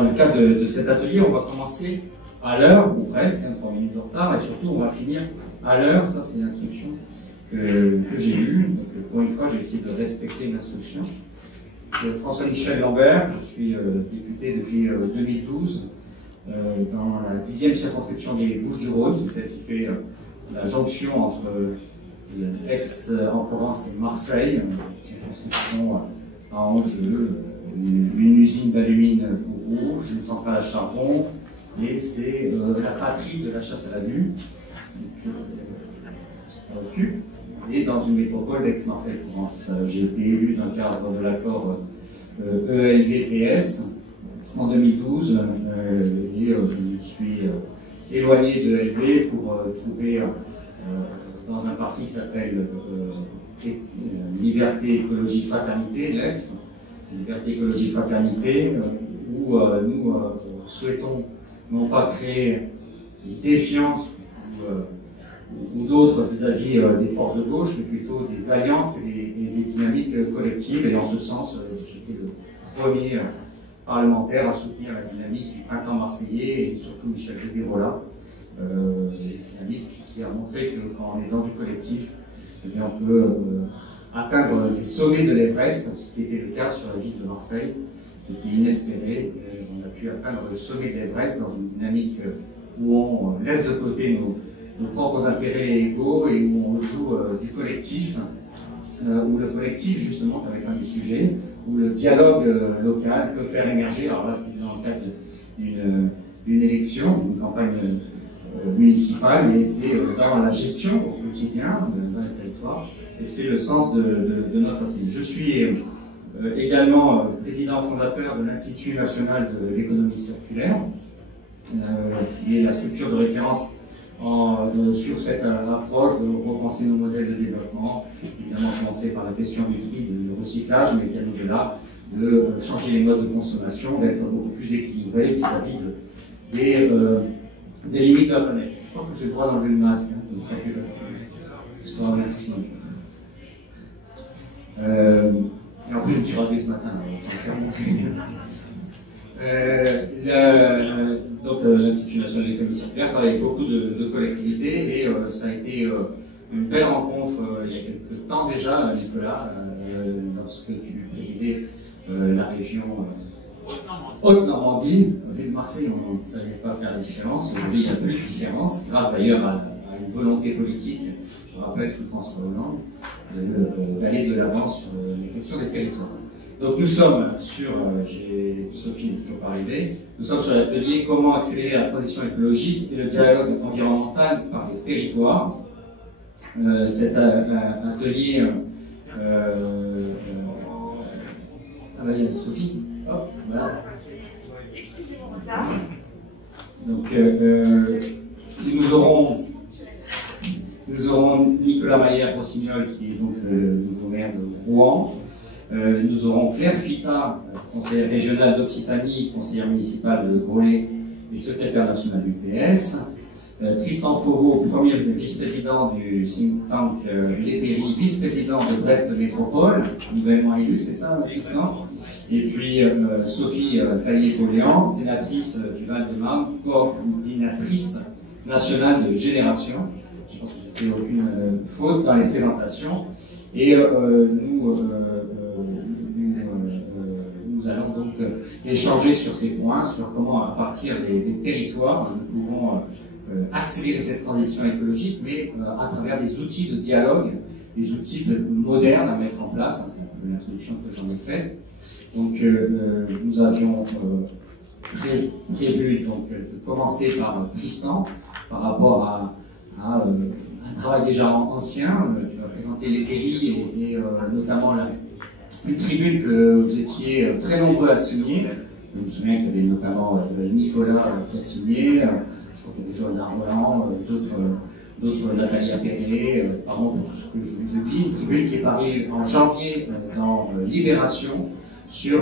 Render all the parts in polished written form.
dans le cadre de cet atelier, on va commencer à l'heure, ou presque, 3 minutes de retard, et surtout on va finir à l'heure. Ça, c'est l'instruction que j'ai eue. Donc, pour une fois, j'ai essayé de respecter l'instruction. François-Michel Lambert, je suis député depuis 2012 dans la 10e circonscription des Bouches-du-Rhône, c'est celle qui fait la jonction entre Aix-en-Provence et Marseille, une circonscription à enjeu, une usine d'alumine pour rouge, une centrale à charbon, et c'est la patrie de la chasse à la mue. Ça occupe. Et dans une métropole d'Aix-Marseille-Provence. J'ai été élu dans le cadre de l'accord ELV-PS en 2012 et je me suis éloigné de ELV pour trouver dans un parti qui s'appelle Liberté, Écologie, Fraternité, LEF, Liberté, Écologie, Fraternité, où nous souhaitons non pas créer une défiance ou d'autres vis-à-vis des forces de gauche, mais plutôt des alliances et des dynamiques collectives. Et en ce sens, j'étais le premier parlementaire à soutenir la dynamique du printemps marseillais et surtout Michel Seguérola, dynamique qui a montré que quand on est dans du collectif, eh bien, on peut atteindre les sommets de l'Everest, ce qui était le cas sur la ville de Marseille. C'était inespéré. On a pu atteindre le sommet de l'Everest dans une dynamique où on laisse de côté nos propres intérêts égaux et où on joue du collectif, où le collectif justement ça va être un des sujets, où le dialogue local peut faire émerger, alors là c'est dans le cadre d'une élection, d'une campagne municipale, mais c'est dans la gestion au quotidien dans le territoire, et c'est le sens de notre atelier. Je suis également président fondateur de l'Institut national de l'économie circulaire, qui est la structure de référence sur cette approche de repenser nos modèles de développement, évidemment commencer par la question du tri, du recyclage, mais bien au-delà, de changer les modes de consommation, d'être beaucoup plus équilibré vis-à-vis des limites de la planète. Je crois que j'ai le droit d'enlever le masque, hein, ça me ferait plus facile. Je te remercie. Et en plus, je me suis rasé ce matin, donc l'Institut national de l'économie circulaire travaille avec beaucoup de collectivités et ça a été une belle rencontre il y a quelques temps déjà, Nicolas, lorsque tu présidais la région Haute-Normandie. Avec Marseille, on ne savait pas faire la différence. Aujourd'hui, il n'y a plus de différence, grâce d'ailleurs à une volonté politique, je rappelle, sous François Hollande, d'aller de l'avant sur les questions des territoires. Donc nous sommes sur, Sophie n'est toujours pas arrivée, nous sommes sur l'atelier comment accélérer la transition écologique et le dialogue environnemental par les territoires. Cet atelier, vas-y Sophie, hop, voilà. Excusez-moi. Donc nous aurons Nicolas Maillère-Rossignol qui est donc le nouveau maire de Rouen. Nous aurons Claire Fita, conseillère régionale d'Occitanie, conseillère municipale de Groslay et secrétaire national du PS. Tristan Fauveau, premier vice-président du think tank L'Épéry, vice-président de Brest Métropole, nouvellement élu, c'est ça, Tristan? Et puis Sophie Taillé-Poléan, sénatrice du Val-de-Marne, coordinatrice nationale de Génération. Je pense que j'ai fait aucune faute dans les présentations. Et nous allons donc échanger sur ces points, sur comment, à partir des territoires, nous pouvons accélérer cette transition écologique, mais à travers des outils de dialogue, des outils modernes à mettre en place. C'est un peu l'introduction que j'en ai faite. Donc, nous avions prévu de commencer par Tristan, par rapport à un travail déjà ancien. Tu vas présenter les pays et notamment une tribune que vous étiez très nombreux à signer. Je me souviens qu'il y avait notamment Nicolas qui a signé, je crois qu'il y avait Joanne Roland, d'autres Nathalie Appéré, pardon pour tout ce que je vous ai dit. Une tribune qui est parue en janvier dans Libération sur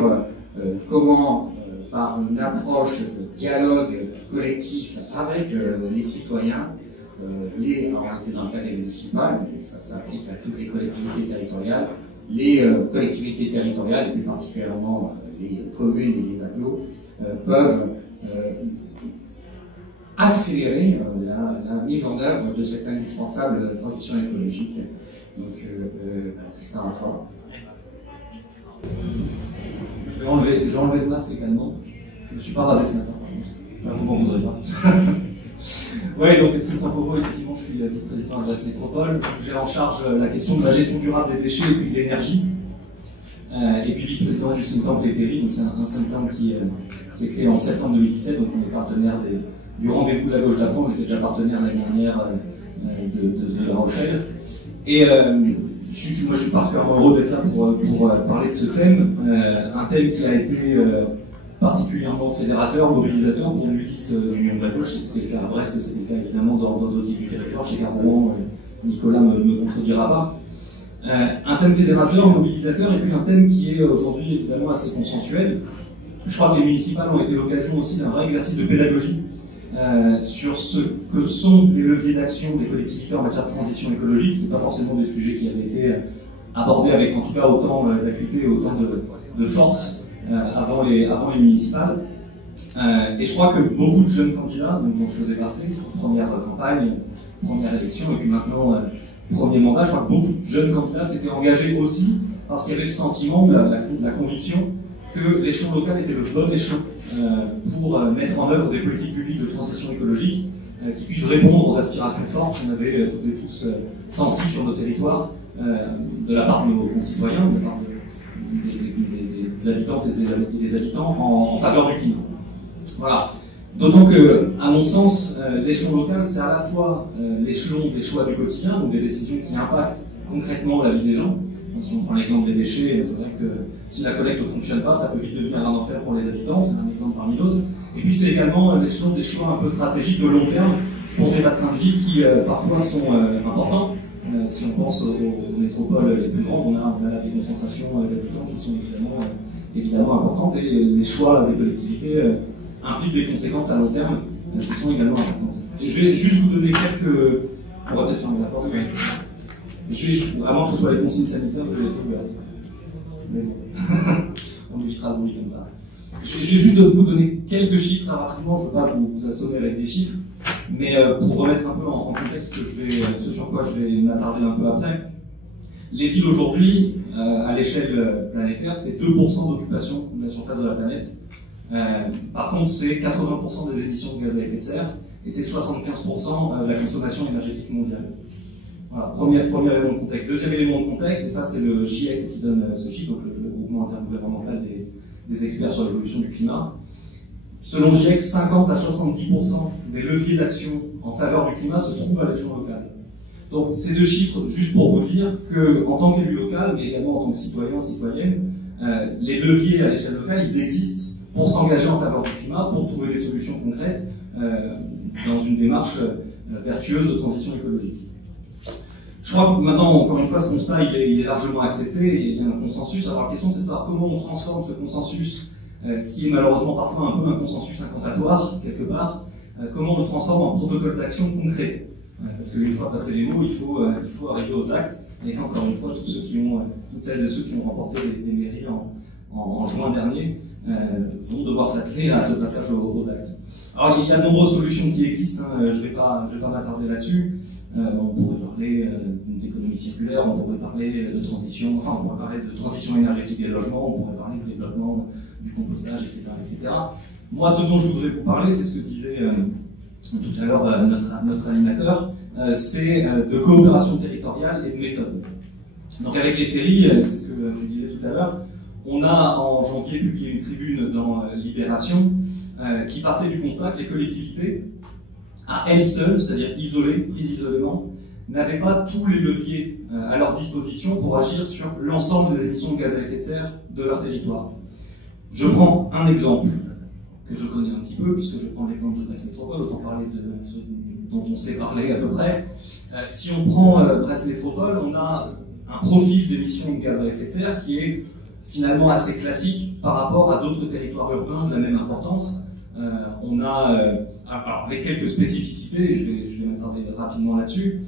comment, par une approche de dialogue collectif avec les citoyens, en réalité dans le cadre municipal, ça s'applique à toutes les collectivités territoriales, les collectivités territoriales, et plus particulièrement les communes et les agglos, peuvent accélérer la mise en œuvre de cette indispensable transition écologique. Donc, Tristan, à toi. Je vais enlever le masque également. Je ne me suis pas rasé ce matin, par contre. Vous m'en voudrez pas. Oui, donc Tristan Fauveau, effectivement, je suis vice-président de Brest Métropole. J'ai en charge la question de la gestion durable des déchets et puis de l'énergie. Et puis vice-président du think tank Leteri, donc c'est un think tank qui s'est créé en septembre 2017, donc on est partenaire du rendez-vous de la gauche d'apprendre, on était déjà partenaire l'année dernière de La Rochelle. Et moi je suis particulièrement heureux d'être là pour parler de ce thème, un thème qui a été particulièrement fédérateur, mobilisateur pour une liste d'Union de la gauche. C'était le cas à Brest, c'était le cas évidemment dans d'autres villes du territoire, chez Rouen, Nicolas me contredira pas. Un thème fédérateur, mobilisateur, et puis un thème qui est aujourd'hui évidemment assez consensuel. Je crois que les municipales ont été l'occasion aussi d'un vrai exercice de pédagogie sur ce que sont les leviers d'action des collectivités en matière de transition écologique. Ce n'est pas forcément des sujets qui avaient été abordés avec en tout cas autant d'acuité, autant de force avant les municipales. Et je crois que beaucoup de jeunes candidats, dont je faisais partie, première campagne, première élection, et puis maintenant premier mandat, je crois que beaucoup de jeunes candidats s'étaient engagés aussi parce qu'il y avait le sentiment, la conviction que l'échelon local était le bon échelon pour mettre en œuvre des politiques publiques de transition écologique qui puissent répondre aux aspirations fortes qu'on avait toutes et tous senties sur nos territoires de la part de nos concitoyens, de la part des habitantes et des habitants en faveur du climat. Voilà. D'autant que, à mon sens, l'échelon local, c'est à la fois l'échelon des choix du quotidien, donc des décisions qui impactent concrètement la vie des gens. Donc, si on prend l'exemple des déchets, c'est vrai que si la collecte ne fonctionne pas, ça peut vite devenir un enfer pour les habitants, c'est un exemple parmi d'autres. Et puis c'est également l'échelon des choix un peu stratégiques de long terme pour des bassins de vie qui parfois sont importants. Si on pense aux métropoles les plus grandes, on a des concentrations d'habitants qui sont évidemment importantes, et les choix des collectivités impliquent des conséquences à long terme qui sont également importantes. Et je vais juste vous donner quelques... On va peut-être fermer la porte, mais... à moins que ce soit les consignes sanitaires, je vais laisser ouverte. Mais bon, on évitera le bruit comme ça. Je vais juste vous donner quelques chiffres très rapidement, je ne veux pas vous assommer avec des chiffres, mais pour remettre un peu en contexte ce sur quoi je vais m'attarder un peu après. Les villes aujourd'hui, à l'échelle planétaire, c'est 2% d'occupation de la surface de la planète. Par contre, c'est 80% des émissions de gaz à effet de serre, et c'est 75% de la consommation énergétique mondiale. Voilà, premier élément de contexte. Deuxième élément de contexte, et ça c'est le GIEC qui donne ce chiffre, donc le groupement intergouvernemental des experts sur l'évolution du climat. Selon le GIEC, 50 à 70% des leviers d'action en faveur du climat se trouvent à l'échelon local. Donc ces deux chiffres, juste pour vous dire qu'en tant qu'élu local, mais également en tant que citoyen, citoyenne, les leviers à l'échelle locale, ils existent pour s'engager en faveur du climat, pour trouver des solutions concrètes dans une démarche vertueuse de transition écologique. Je crois que maintenant, encore une fois, ce constat il est largement accepté et il y a un consensus. Alors la question c'est de savoir comment on transforme ce consensus, qui est malheureusement parfois un peu un consensus incantatoire, quelque part, comment on le transforme en protocole d'action concret. Parce qu'une fois passé les mots, il faut arriver aux actes. Et encore une fois, toutes celles et ceux qui ont remporté des mairies en juin dernier vont devoir s'atteler à ce passage aux actes. Alors il y a de nombreuses solutions qui existent, hein, je vais pas m'attarder là-dessus. On pourrait parler d'économie circulaire, on pourrait parler de transition, on pourrait parler de transition énergétique des logements, on pourrait parler de développement du compostage, etc., etc. Moi, ce dont je voudrais vous parler, c'est ce que disait tout à l'heure notre animateur, c'est de coopération territoriale et de méthode. Donc avec les Leteri, c'est ce que je disais tout à l'heure, on a en janvier publié une tribune dans Libération qui partait du constat que les collectivités, à elles seules, c'est-à-dire isolées, prises d'isolement, n'avaient pas tous les leviers à leur disposition pour agir sur l'ensemble des émissions de gaz à effet de serre de leur territoire. Je prends un exemple que je connais un petit peu, puisque je prends l'exemple de Brest Métropole, autant parler de ce dont on sait parler à peu près. Si on prend Brest Métropole, on a un profil d'émissions de gaz à effet de serre qui est finalement assez classique par rapport à d'autres territoires urbains de la même importance. On a alors, les quelques spécificités, je vais m'attarder rapidement là-dessus.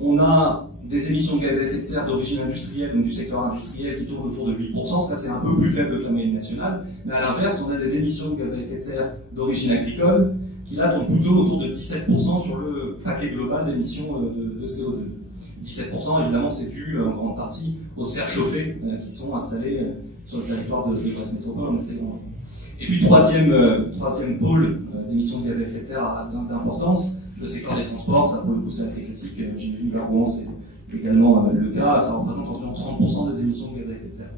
On a des émissions de gaz à effet de serre d'origine industrielle, donc du secteur industriel, qui tournent autour de 8%, ça c'est un peu plus faible que la moyenne nationale, mais à l'inverse, on a des émissions de gaz à effet de serre d'origine agricole, qui là tournent plutôt autour de 17% sur le paquet global d'émissions de CO2. 17%, évidemment, c'est dû en grande partie aux serres chauffées qui sont installées sur le territoire de Brest Métropole, on sait grand. Et puis troisième pôle d'émissions de gaz à effet de serre d'importance, le secteur des transports, ça pour le coup c'est assez classique, j'imagine qu'à Rouen c'est également le cas, ça représente environ 30% des émissions de gaz à effet de serre.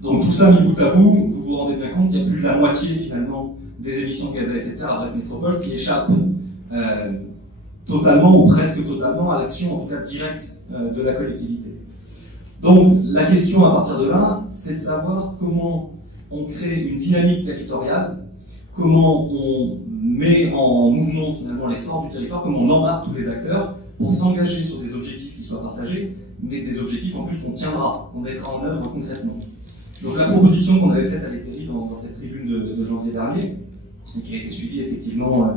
Donc tout ça mis bout à bout, vous vous rendez bien compte qu'il y a plus de la moitié finalement des émissions de gaz à effet de serre à Brest Métropole qui échappent totalement ou presque totalement à l'action en tout cas directe de la collectivité. Donc la question à partir de là, c'est de savoir comment on crée une dynamique territoriale, comment on met en mouvement finalement les forces du territoire, comment on embarque tous les acteurs pour s'engager sur des objectifs qui soient partagés, mais des objectifs en plus qu'on tiendra, qu'on mettra en œuvre concrètement. Donc la proposition qu'on avait faite avec Thierry dans cette tribune de janvier dernier, et qui a été suivie effectivement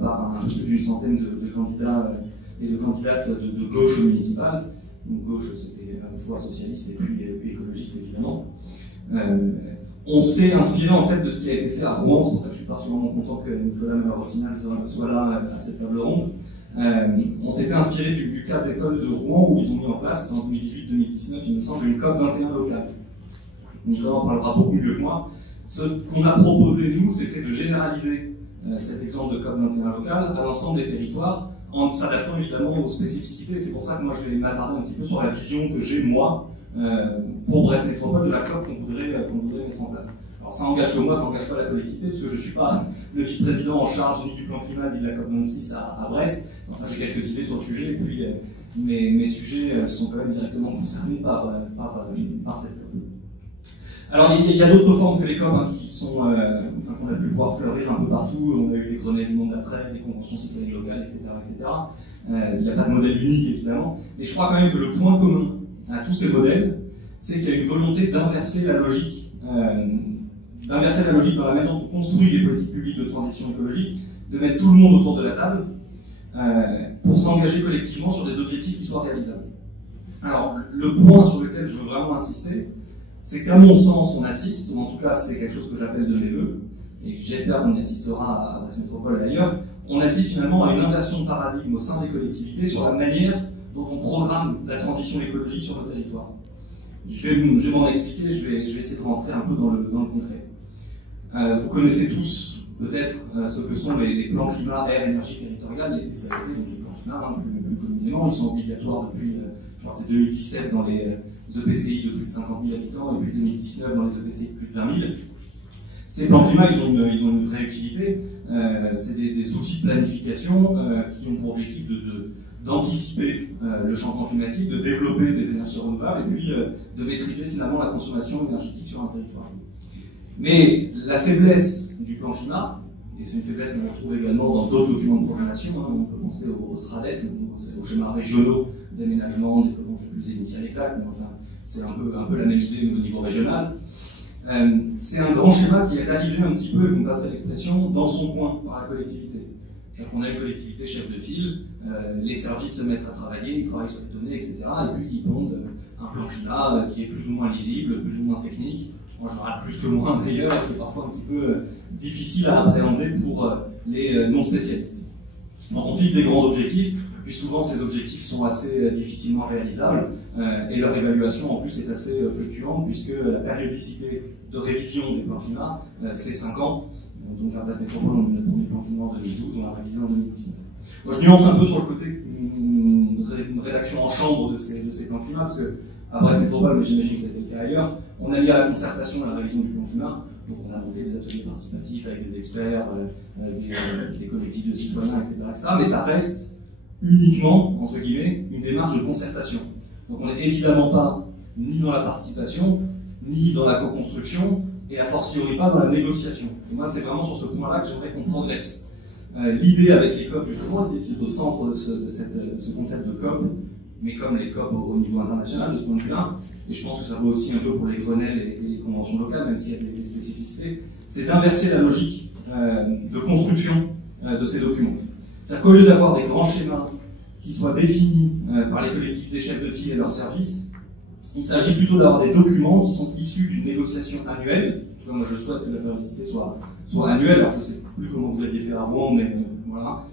par un peu plus d'une centaine de candidats et de candidates de gauche municipale, donc gauche c'était à la fois socialiste et puis écologiste évidemment. On s'est inspiré en fait de ce qui a été fait à Rouen, c'est pour ça que je suis particulièrement content que Nicolas Malrossinal soit là à cette table ronde. On s'était inspiré du cadre d'école de Rouen où ils ont mis en place en 2018-2019, il me semble, une COP21 locale. Nicolas en parlera beaucoup mieux que moi. Ce qu'on a proposé nous, c'était de généraliser cet exemple de COP21 locale à l'ensemble des territoires en s'adaptant évidemment aux spécificités. C'est pour ça que moi je vais m'attarder un petit peu sur la vision que j'ai moi pour Brest Métropole de la COP qu'on voudrait mettre en place. Alors ça engage que moi, ça engage pas la collectivité, parce que je suis pas le vice-président en charge ni du plan climat ni de la COP26 à Brest. Enfin j'ai quelques idées sur le sujet, et puis mes sujets sont quand même directement concernés par cette COP. Alors il y a d'autres formes que les COP qui sont, qu'on a pu voir fleurir un peu partout. On a eu les Grenelles du monde d'après, des conventions citoyennes locales, etc., etc. Il n'y a pas de modèle unique évidemment, mais je crois quand même que le point commun à tous ces modèles, c'est qu'il y a une volonté d'inverser la logique dans la manière dont on construit les politiques publiques de transition écologique, de mettre tout le monde autour de la table pour s'engager collectivement sur des objectifs qui soient réalisables. Alors, le point sur lequel je veux vraiment insister, c'est qu'à mon sens, on assiste, ou en tout cas c'est quelque chose que j'appelle de mes vœux, et j'espère qu'on y assistera à Brest Métropole d'ailleurs, on assiste finalement à une inversion de paradigme au sein des collectivités sur la manière dont on programme la transition écologique sur le territoire. Je vais m'en expliquer, je vais essayer de rentrer un peu dans le concret. Vous connaissez tous peut-être ce que sont les plans climat, air, énergie territoriale, et ça a été donc les plans climat, plus communément, ils sont obligatoires depuis, je crois que c'est 2017 dans les EPCI de plus de 50 000 habitants, et puis 2019 dans les EPCI de plus de 20 000. Ces plans climat, ils ont une vraie utilité, c'est des outils de planification qui ont pour objectif d'anticiper le changement climatique, de développer des énergies renouvelables et puis de maîtriser finalement la consommation énergétique sur un territoire. Mais la faiblesse du plan climat, et c'est une faiblesse qu'on retrouve également dans d'autres documents de programmation, on peut penser aux SRADET, aux schémas régionaux d'aménagement, développement, je ne sais plus l'initial exact, mais enfin c'est un peu la même idée mais au niveau régional. C'est un grand schéma qui est réalisé un petit peu, et vous me passez l'expression, dans son coin par la collectivité. C'est-à-dire qu'on a une collectivité chef de file, les services se mettent à travailler, ils travaillent sur les données, etc. Et puis ils pondent un plan climat qui est plus ou moins lisible, plus ou moins technique, en général plus que moins d'ailleurs, et qui est parfois un petit peu difficile à appréhender pour les non-spécialistes. Donc on fixe des grands objectifs, puis souvent ces objectifs sont assez difficilement réalisables, et leur évaluation en plus est assez fluctuante, puisque la périodicité de révision des plans climat, c'est 5 ans. Donc à Brest Métropole, on a eu le premier plan climat en 2012, on l'a révisé en 2019. Moi je nuance un peu sur le côté rédaction en chambre de ces plans climat, parce que à Brest Métropole, mais j'imagine que c'était le cas ailleurs, on a mis à la concertation et à la révision du plan climat, donc on a monté des ateliers participatifs avec des experts, des collectifs de citoyens, etc., mais ça reste uniquement, entre guillemets, une démarche de concertation. Donc on n'est évidemment pas ni dans la participation, ni dans la co-construction, et a fortiori pas dans la négociation. Et moi, c'est vraiment sur ce point-là que j'aimerais qu'on progresse. L'idée avec les COP, justement, l'idée qui est au centre de ce concept de COP, mais comme les COP au niveau international, de ce point de vue-là, et je pense que ça vaut aussi un peu pour les Grenelles et les conventions locales, même s'il y a des spécificités, c'est d'inverser la logique de construction de ces documents. C'est-à-dire qu'au lieu d'avoir des grands schémas qui soient définis par les collectivités chefs de file et leurs services. Il s'agit plutôt d'avoir des documents qui sont issus d'une négociation annuelle. Moi, je souhaite que la périodicité soit annuelle. Alors, je ne sais plus comment vous aviez fait à Rouen, mais voilà.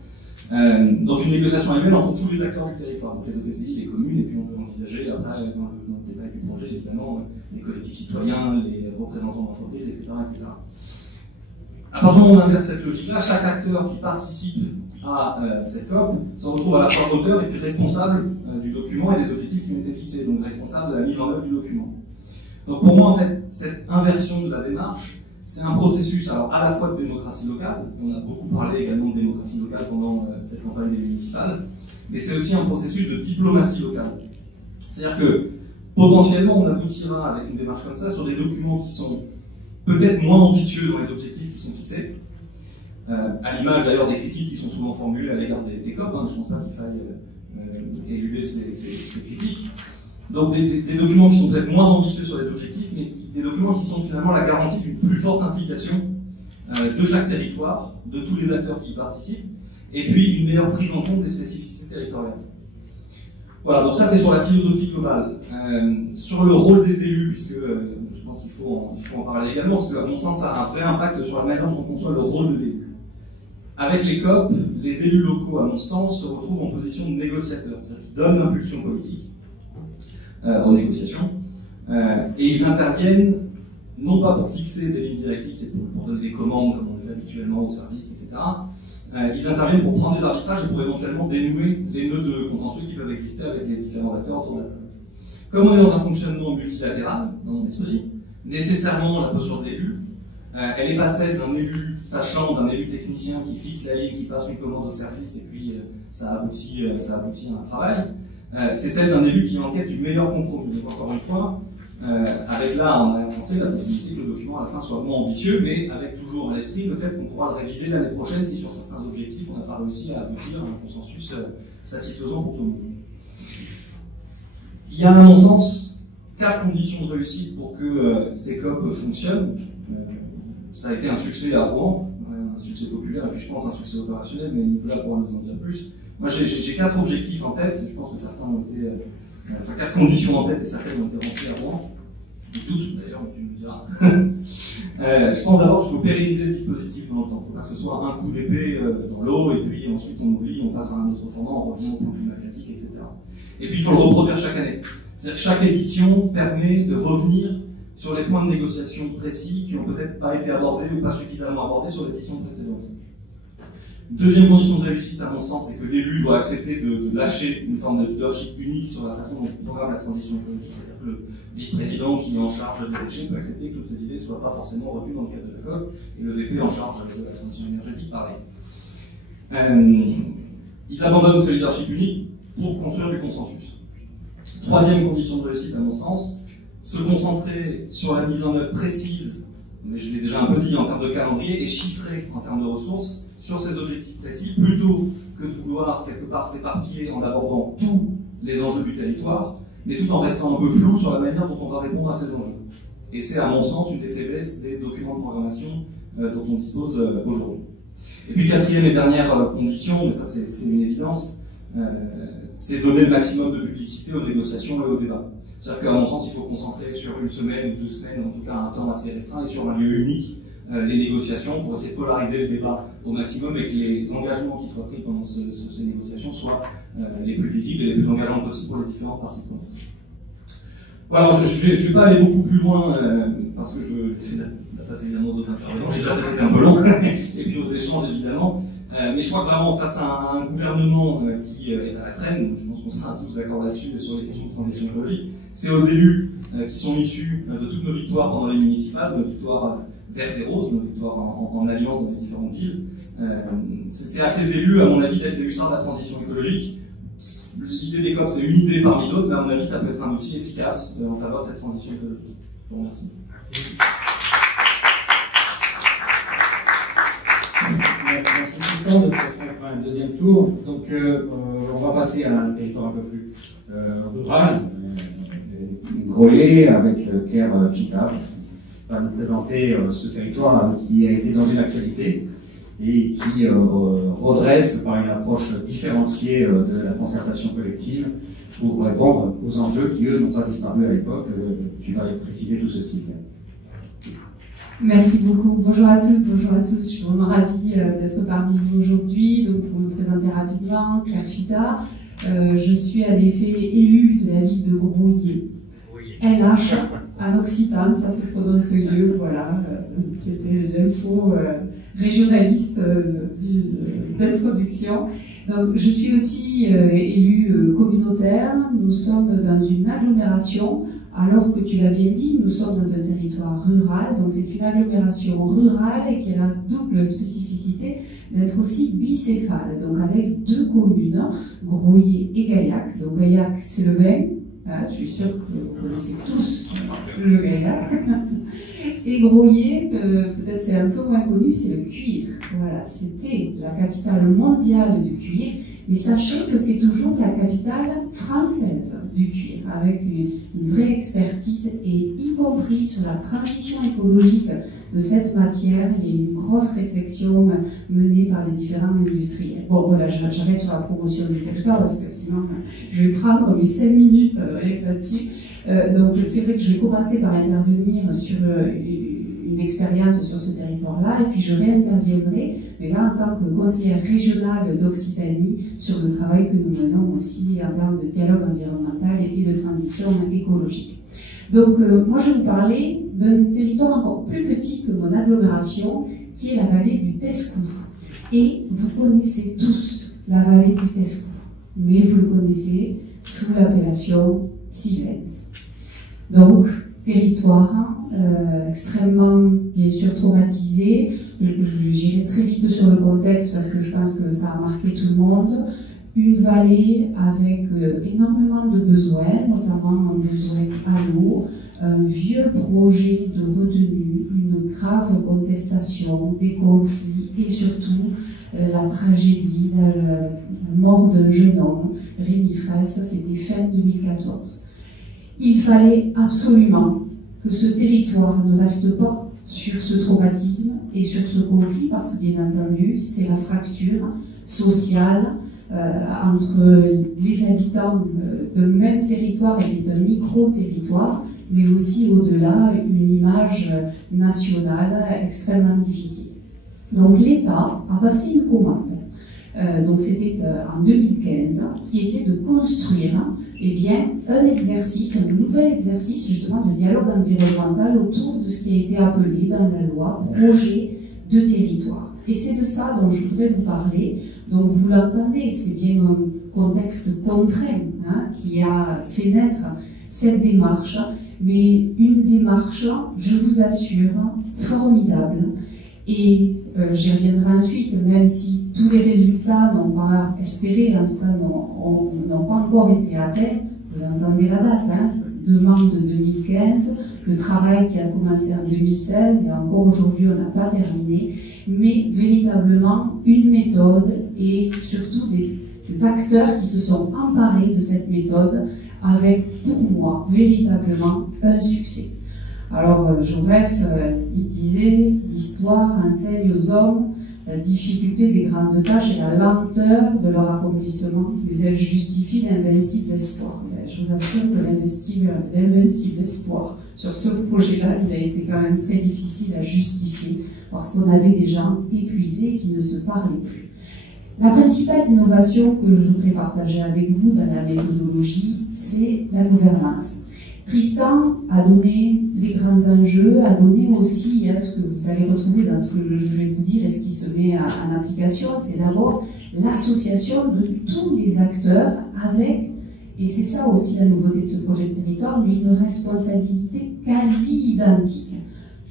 Donc, une négociation annuelle entre tous les acteurs du territoire, donc les EPCI, les communes, et puis on peut envisager, après, dans le détail du projet, évidemment, les collectifs citoyens, les représentants d'entreprises, etc., etc. À partir du moment où on inverse cette logique-là, chaque acteur qui participe à cette COP se retrouve à la fois auteur et puis responsable du document et des objectifs qui ont été fixés, donc responsable de la mise en œuvre du document. Donc pour moi, en fait, cette inversion de la démarche, c'est un processus alors à la fois de démocratie locale, on a beaucoup parlé également de démocratie locale pendant cette campagne des municipales, mais c'est aussi un processus de diplomatie locale. C'est-à-dire que potentiellement on aboutira avec une démarche comme ça sur des documents qui sont peut-être moins ambitieux dans les objectifs qui sont fixés, à l'image d'ailleurs des critiques qui sont souvent formulées à l'égard des COP, hein, je ne pense pas qu'il faille éluder ces critiques. Donc des documents qui sont peut-être moins ambitieux sur les objectifs, mais des documents qui sont finalement la garantie d'une plus forte implication de chaque territoire, de tous les acteurs qui y participent, et puis une meilleure prise en compte des spécificités territoriales. Voilà, donc ça c'est sur la philosophie globale. Sur le rôle des élus, puisque je pense qu'il faut en parler également, parce que à mon sens ça a un vrai impact sur la manière dont on conçoit le rôle de l'élu. Avec les COP, les élus locaux, à mon sens, se retrouvent en position de négociateurs, c'est-à-dire qu'ils donnent l'impulsion politique aux négociations, et ils interviennent non pas pour fixer des lignes directives, c'est pour donner des commandes comme on le fait habituellement aux services, etc. Ils interviennent pour prendre des arbitrages et pour éventuellement dénouer les nœuds de contentieux qui peuvent exister avec les différents acteurs autour de la table. Comme on est dans un fonctionnement multilatéral, dans mon esprit, nécessairement la posture de l'élu, elle n'est pas celle d'un élu sachant, d'un élu technicien qui fixe la ligne, qui passe une commande au service et puis ça aboutit à un travail. C'est celle d'un élu qui est en quête du meilleur compromis. Donc encore une fois, avec là en arrière-pensée la possibilité que le document à la fin soit moins ambitieux, mais avec toujours à l'esprit le fait qu'on pourra le réviser l'année prochaine si sur certains objectifs on n'a pas réussi à aboutir à un consensus satisfaisant pour tout le monde. Il y a à mon sens 4 conditions de réussite pour que ces COP fonctionnent. Ça a été un succès à Rouen, un succès populaire, et puis je pense un succès opérationnel, mais Nicolas pourra nous en dire plus. Moi j'ai 4 objectifs en tête, je pense que certains ont été, 4 conditions en tête et certaines ont été remplies à Rouen. Toutes d'ailleurs, tu me diras. Je pense d'abord qu'il faut pérenniser le dispositif dans le temps. Il ne faut pas que ce soit un coup d'épée dans l'eau, et puis ensuite on oublie, on passe à un autre format, on revient au plan climat classique, etc. Et puis il faut le reproduire chaque année. C'est-à-dire que chaque édition permet de revenir sur les points de négociation précis qui n'ont peut-être pas été abordés ou pas suffisamment abordés sur l'édition précédente. Deuxième condition de réussite, à mon sens, c'est que l'élu doit accepter de lâcher une forme de leadership unique sur la façon dont on programme la transition écologique. C'est-à-dire que le vice-président qui est en charge des déchets peut accepter que toutes ces idées ne soient pas forcément retenues dans le cadre de la COP, et le VP en charge de la transition énergétique, pareil. Ils abandonnent ce leadership unique pour construire du consensus. Troisième condition de réussite, à mon sens, se concentrer sur la mise en œuvre précise, mais je l'ai déjà un peu dit en termes de calendrier, et chiffré en termes de ressources, sur ces objectifs précis, plutôt que de vouloir quelque part s'éparpiller en abordant tous les enjeux du territoire, mais tout en restant un peu flou sur la manière dont on va répondre à ces enjeux. Et c'est à mon sens une des faiblesses des documents de programmation dont on dispose aujourd'hui. Et puis quatrième et dernière condition, mais ça c'est une évidence, c'est donner le maximum de publicité aux négociations et aux débats. C'est-à-dire qu'à mon sens, il faut concentrer sur une semaine ou 2 semaines, en tout cas un temps assez restreint, et sur un lieu unique, les négociations, pour essayer de polariser le débat au maximum et que les engagements qui soient pris pendant ces négociations soient les plus visibles et les plus engageants possibles pour les différentes parties prenantes. Voilà, je ne vais pas aller beaucoup plus loin, parce que je veux laisser la place évidemment aux autres intervenants, j'ai déjà été un peu long, et puis aux échanges évidemment. Mais je crois que vraiment, face à un gouvernement qui est à la traîne, je pense qu'on sera tous d'accord là-dessus sur les questions de transition écologique, c'est aux élus qui sont issus de toutes nos victoires pendant les municipales, nos victoires vertes et roses, nos victoires en alliance dans les différentes villes. C'est à ces élus, à mon avis, d'être les hussards de la transition écologique. L'idée des COP, c'est une idée parmi d'autres, mais à mon avis, ça peut être un outil efficace en faveur de cette transition écologique. Je vous remercie. Merci Tristan de faire un deuxième tour. Donc on va passer à un territoire un peu plus rural, Groslay, avec Claire Pita, qui va nous présenter ce territoire qui a été dans une actualité. et qui redresse par une approche différenciée de la concertation collective pour répondre aux enjeux qui, eux, n'ont pas disparu à l'époque. Tu vas préciser tout ceci. Merci beaucoup. Bonjour à toutes, bonjour à tous. Je suis vraiment ravie d'être parmi vous aujourd'hui. Donc, pour me présenter rapidement, Claire Fita. Je suis en effet élue de la ville de Grouillé. LH, en occitan, ça se prononce ce lieu, voilà. C'était l'info régionaliste d'introduction. Donc, je suis aussi élue communautaire. Nous sommes dans une agglomération. Alors que tu l'as bien dit, nous sommes dans un territoire rural, donc c'est une agglomération rurale et qui a la double spécificité d'être aussi bicéphale, donc avec deux communes, Grouillé et Gaillac. Donc Gaillac, c'est le vin, je suis sûre que vous connaissez tous le Gaillac. Et Grouillé, peut-être c'est un peu moins connu, c'est le cuir. Voilà, c'était la capitale mondiale du cuir, mais sachez que c'est toujours la capitale française du cuir, avec une vraie expertise, et y compris sur la transition écologique de cette matière, il y a une grosse réflexion menée par les différents industriels. Bon, voilà, j'arrête sur la promotion du territoire, parce que sinon, je vais prendre mes 5 minutes là-dessus. Donc, c'est vrai que je vais commencer par intervenir sur une expérience sur ce territoire-là, et puis je réinterviendrai, mais là en tant que conseillère régionale d'Occitanie, sur le travail que nous menons aussi en termes de dialogue environnemental et de transition écologique. Donc moi je vais vous parler d'un territoire encore plus petit que mon agglomération, qui est la vallée du Tescou. Et vous connaissez tous la vallée du Tescou, mais vous le connaissez sous l'appellation Sivens. Donc, territoire extrêmement, bien sûr, traumatisé. J'irai très vite sur le contexte parce que je pense que ça a marqué tout le monde. Une vallée avec énormément de besoins, notamment un besoin à l'eau, un vieux projet de retenue, une grave contestation, des conflits et surtout la tragédie, la mort d'un jeune homme, Rémi Fraisse, c'était fin 2014. Il fallait absolument que ce territoire ne reste pas sur ce traumatisme et sur ce conflit, parce que bien entendu, c'est la fracture sociale entre les habitants d'un même territoire et d'un micro-territoire, mais aussi au-delà, une image nationale extrêmement difficile. Donc l'État a passé une commande. Donc c'était en 2015, qui était de construire un exercice, un nouvel exercice justement de dialogue environnemental autour de ce qui a été appelé dans la loi projet de territoire. Et c'est de ça dont je voudrais vous parler. Donc vous l'entendez, c'est bien un contexte contraint qui a fait naître cette démarche, mais une démarche, je vous assure, formidable. Et j'y reviendrai ensuite, même si tous les résultats n'ont pas espéré, en tout cas n'ont pas encore été atteints. Vous entendez la date, demande de 2015, le travail qui a commencé en 2016, et encore aujourd'hui on n'a pas terminé, mais véritablement une méthode et surtout des acteurs qui se sont emparés de cette méthode avec, pour moi, véritablement un succès. Alors, Jaurès, il disait, l'histoire enseigne aux hommes la difficulté des grandes tâches et la lenteur de leur accomplissement, mais elle justifie l'invincible espoir. Je vous assure que l'invincible espoir sur ce projet-là, il a été quand même très difficile à justifier, parce qu'on avait des gens épuisés qui ne se parlaient plus. La principale innovation que je voudrais partager avec vous dans la méthodologie, c'est la gouvernance. Tristan a donné les grands enjeux, a donné aussi ce que vous allez retrouver dans ce que je vais vous dire et ce qui se met en application, c'est d'abord l'association de tous les acteurs avec, et c'est ça aussi la nouveauté de ce projet de territoire, mais une responsabilité quasi identique.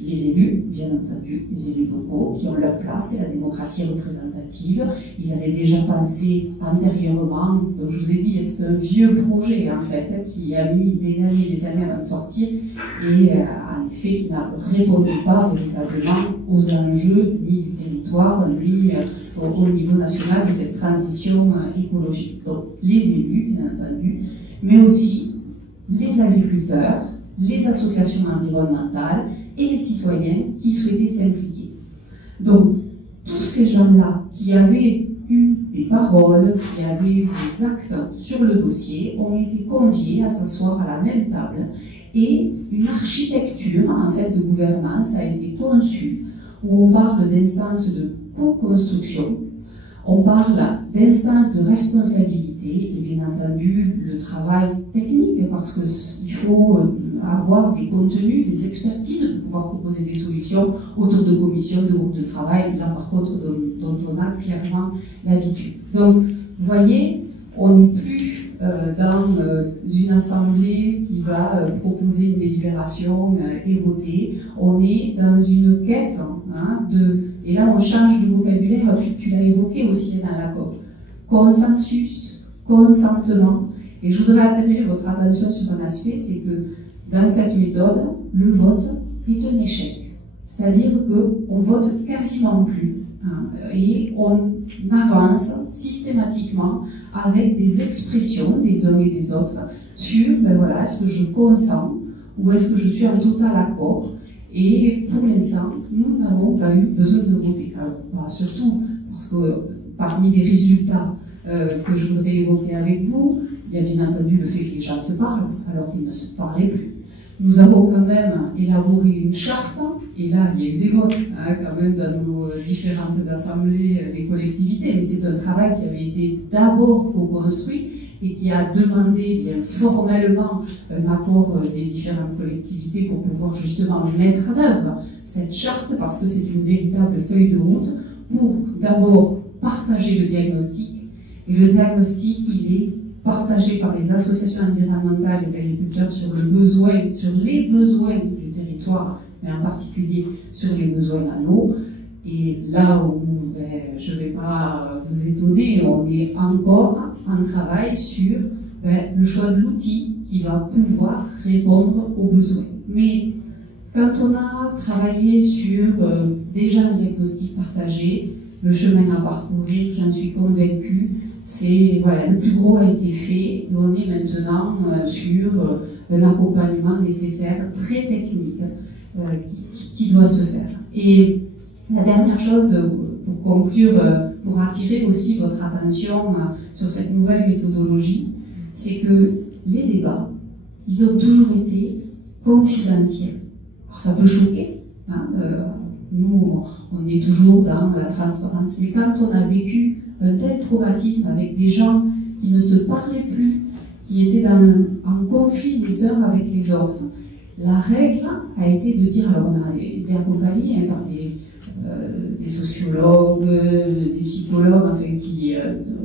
Les élus, bien entendu, les élus locaux qui ont leur place, c'est la démocratie représentative. Ils avaient déjà pensé antérieurement, donc je vous ai dit, c'est un vieux projet en fait, qui a mis des années avant de sortir, et en effet qui n'a répondu pas véritablement aux enjeux ni du territoire, ni au niveau national de cette transition écologique. Donc les élus, bien entendu, mais aussi les agriculteurs, les associations environnementales et les citoyens qui souhaitaient s'impliquer. Donc, tout ces gens-là qui avaient eu des paroles, qui avaient eu des actes sur le dossier, ont été conviés à s'asseoir à la même table et une architecture en fait de gouvernance a été conçue où on parle d'instances de co-construction, on parle d'instances de responsabilité et bien entendu le travail technique parce qu'il faut avoir des contenus, des expertises pour pouvoir proposer des solutions autour de commissions, de groupes de travail, là par contre dont on a clairement l'habitude. Donc vous voyez, on n'est plus dans une assemblée qui va proposer une délibération et voter, on est dans une quête et là on change de vocabulaire, tu l'as évoqué aussi dans la COP, consensus, consentement, et je voudrais attirer votre attention sur un aspect, c'est que dans cette méthode, le vote est un échec, c'est-à-dire qu'on vote quasiment plus, et on avance systématiquement avec des expressions des uns et des autres sur, ben voilà, est-ce que je consens ou est-ce que je suis en total accord. Et pour l'instant, nous n'avons pas eu besoin de voter. Alors, surtout parce que parmi les résultats que je voudrais évoquer avec vous, il y a bien entendu le fait que les gens se parlent alors qu'ils ne se parlaient plus. Nous avons quand même élaboré une charte, et là il y a eu des votes quand même dans nos différentes assemblées des collectivités, mais c'est un travail qui avait été d'abord co-construit et qui a demandé bien formellement un accord des différentes collectivités pour pouvoir justement mettre en œuvre cette charte, parce que c'est une véritable feuille de route pour d'abord partager le diagnostic, et le diagnostic il est partagé par les associations environnementales, les agriculteurs sur les besoins du territoire, mais en particulier sur les besoins en eau. Et là où je ne vais pas vous étonner, on est encore en travail sur le choix de l'outil qui va pouvoir répondre aux besoins. Mais quand on a travaillé sur déjà un diagnostic partagé, le chemin à parcourir, j'en suis convaincue, c'est voilà, le plus gros a été fait et on est maintenant sur un accompagnement nécessaire très technique qui doit se faire. Et la dernière chose pour conclure, pour attirer aussi votre attention sur cette nouvelle méthodologie, c'est que les débats, ils ont toujours été confidentiels. Alors ça peut choquer, nous on est toujours dans la transparence, mais quand on a vécu un tel traumatisme avec des gens qui ne se parlaient plus, qui étaient en conflit les uns avec les autres, la règle a été de dire, alors on a été accompagné par des sociologues, des psychologues, enfin, qui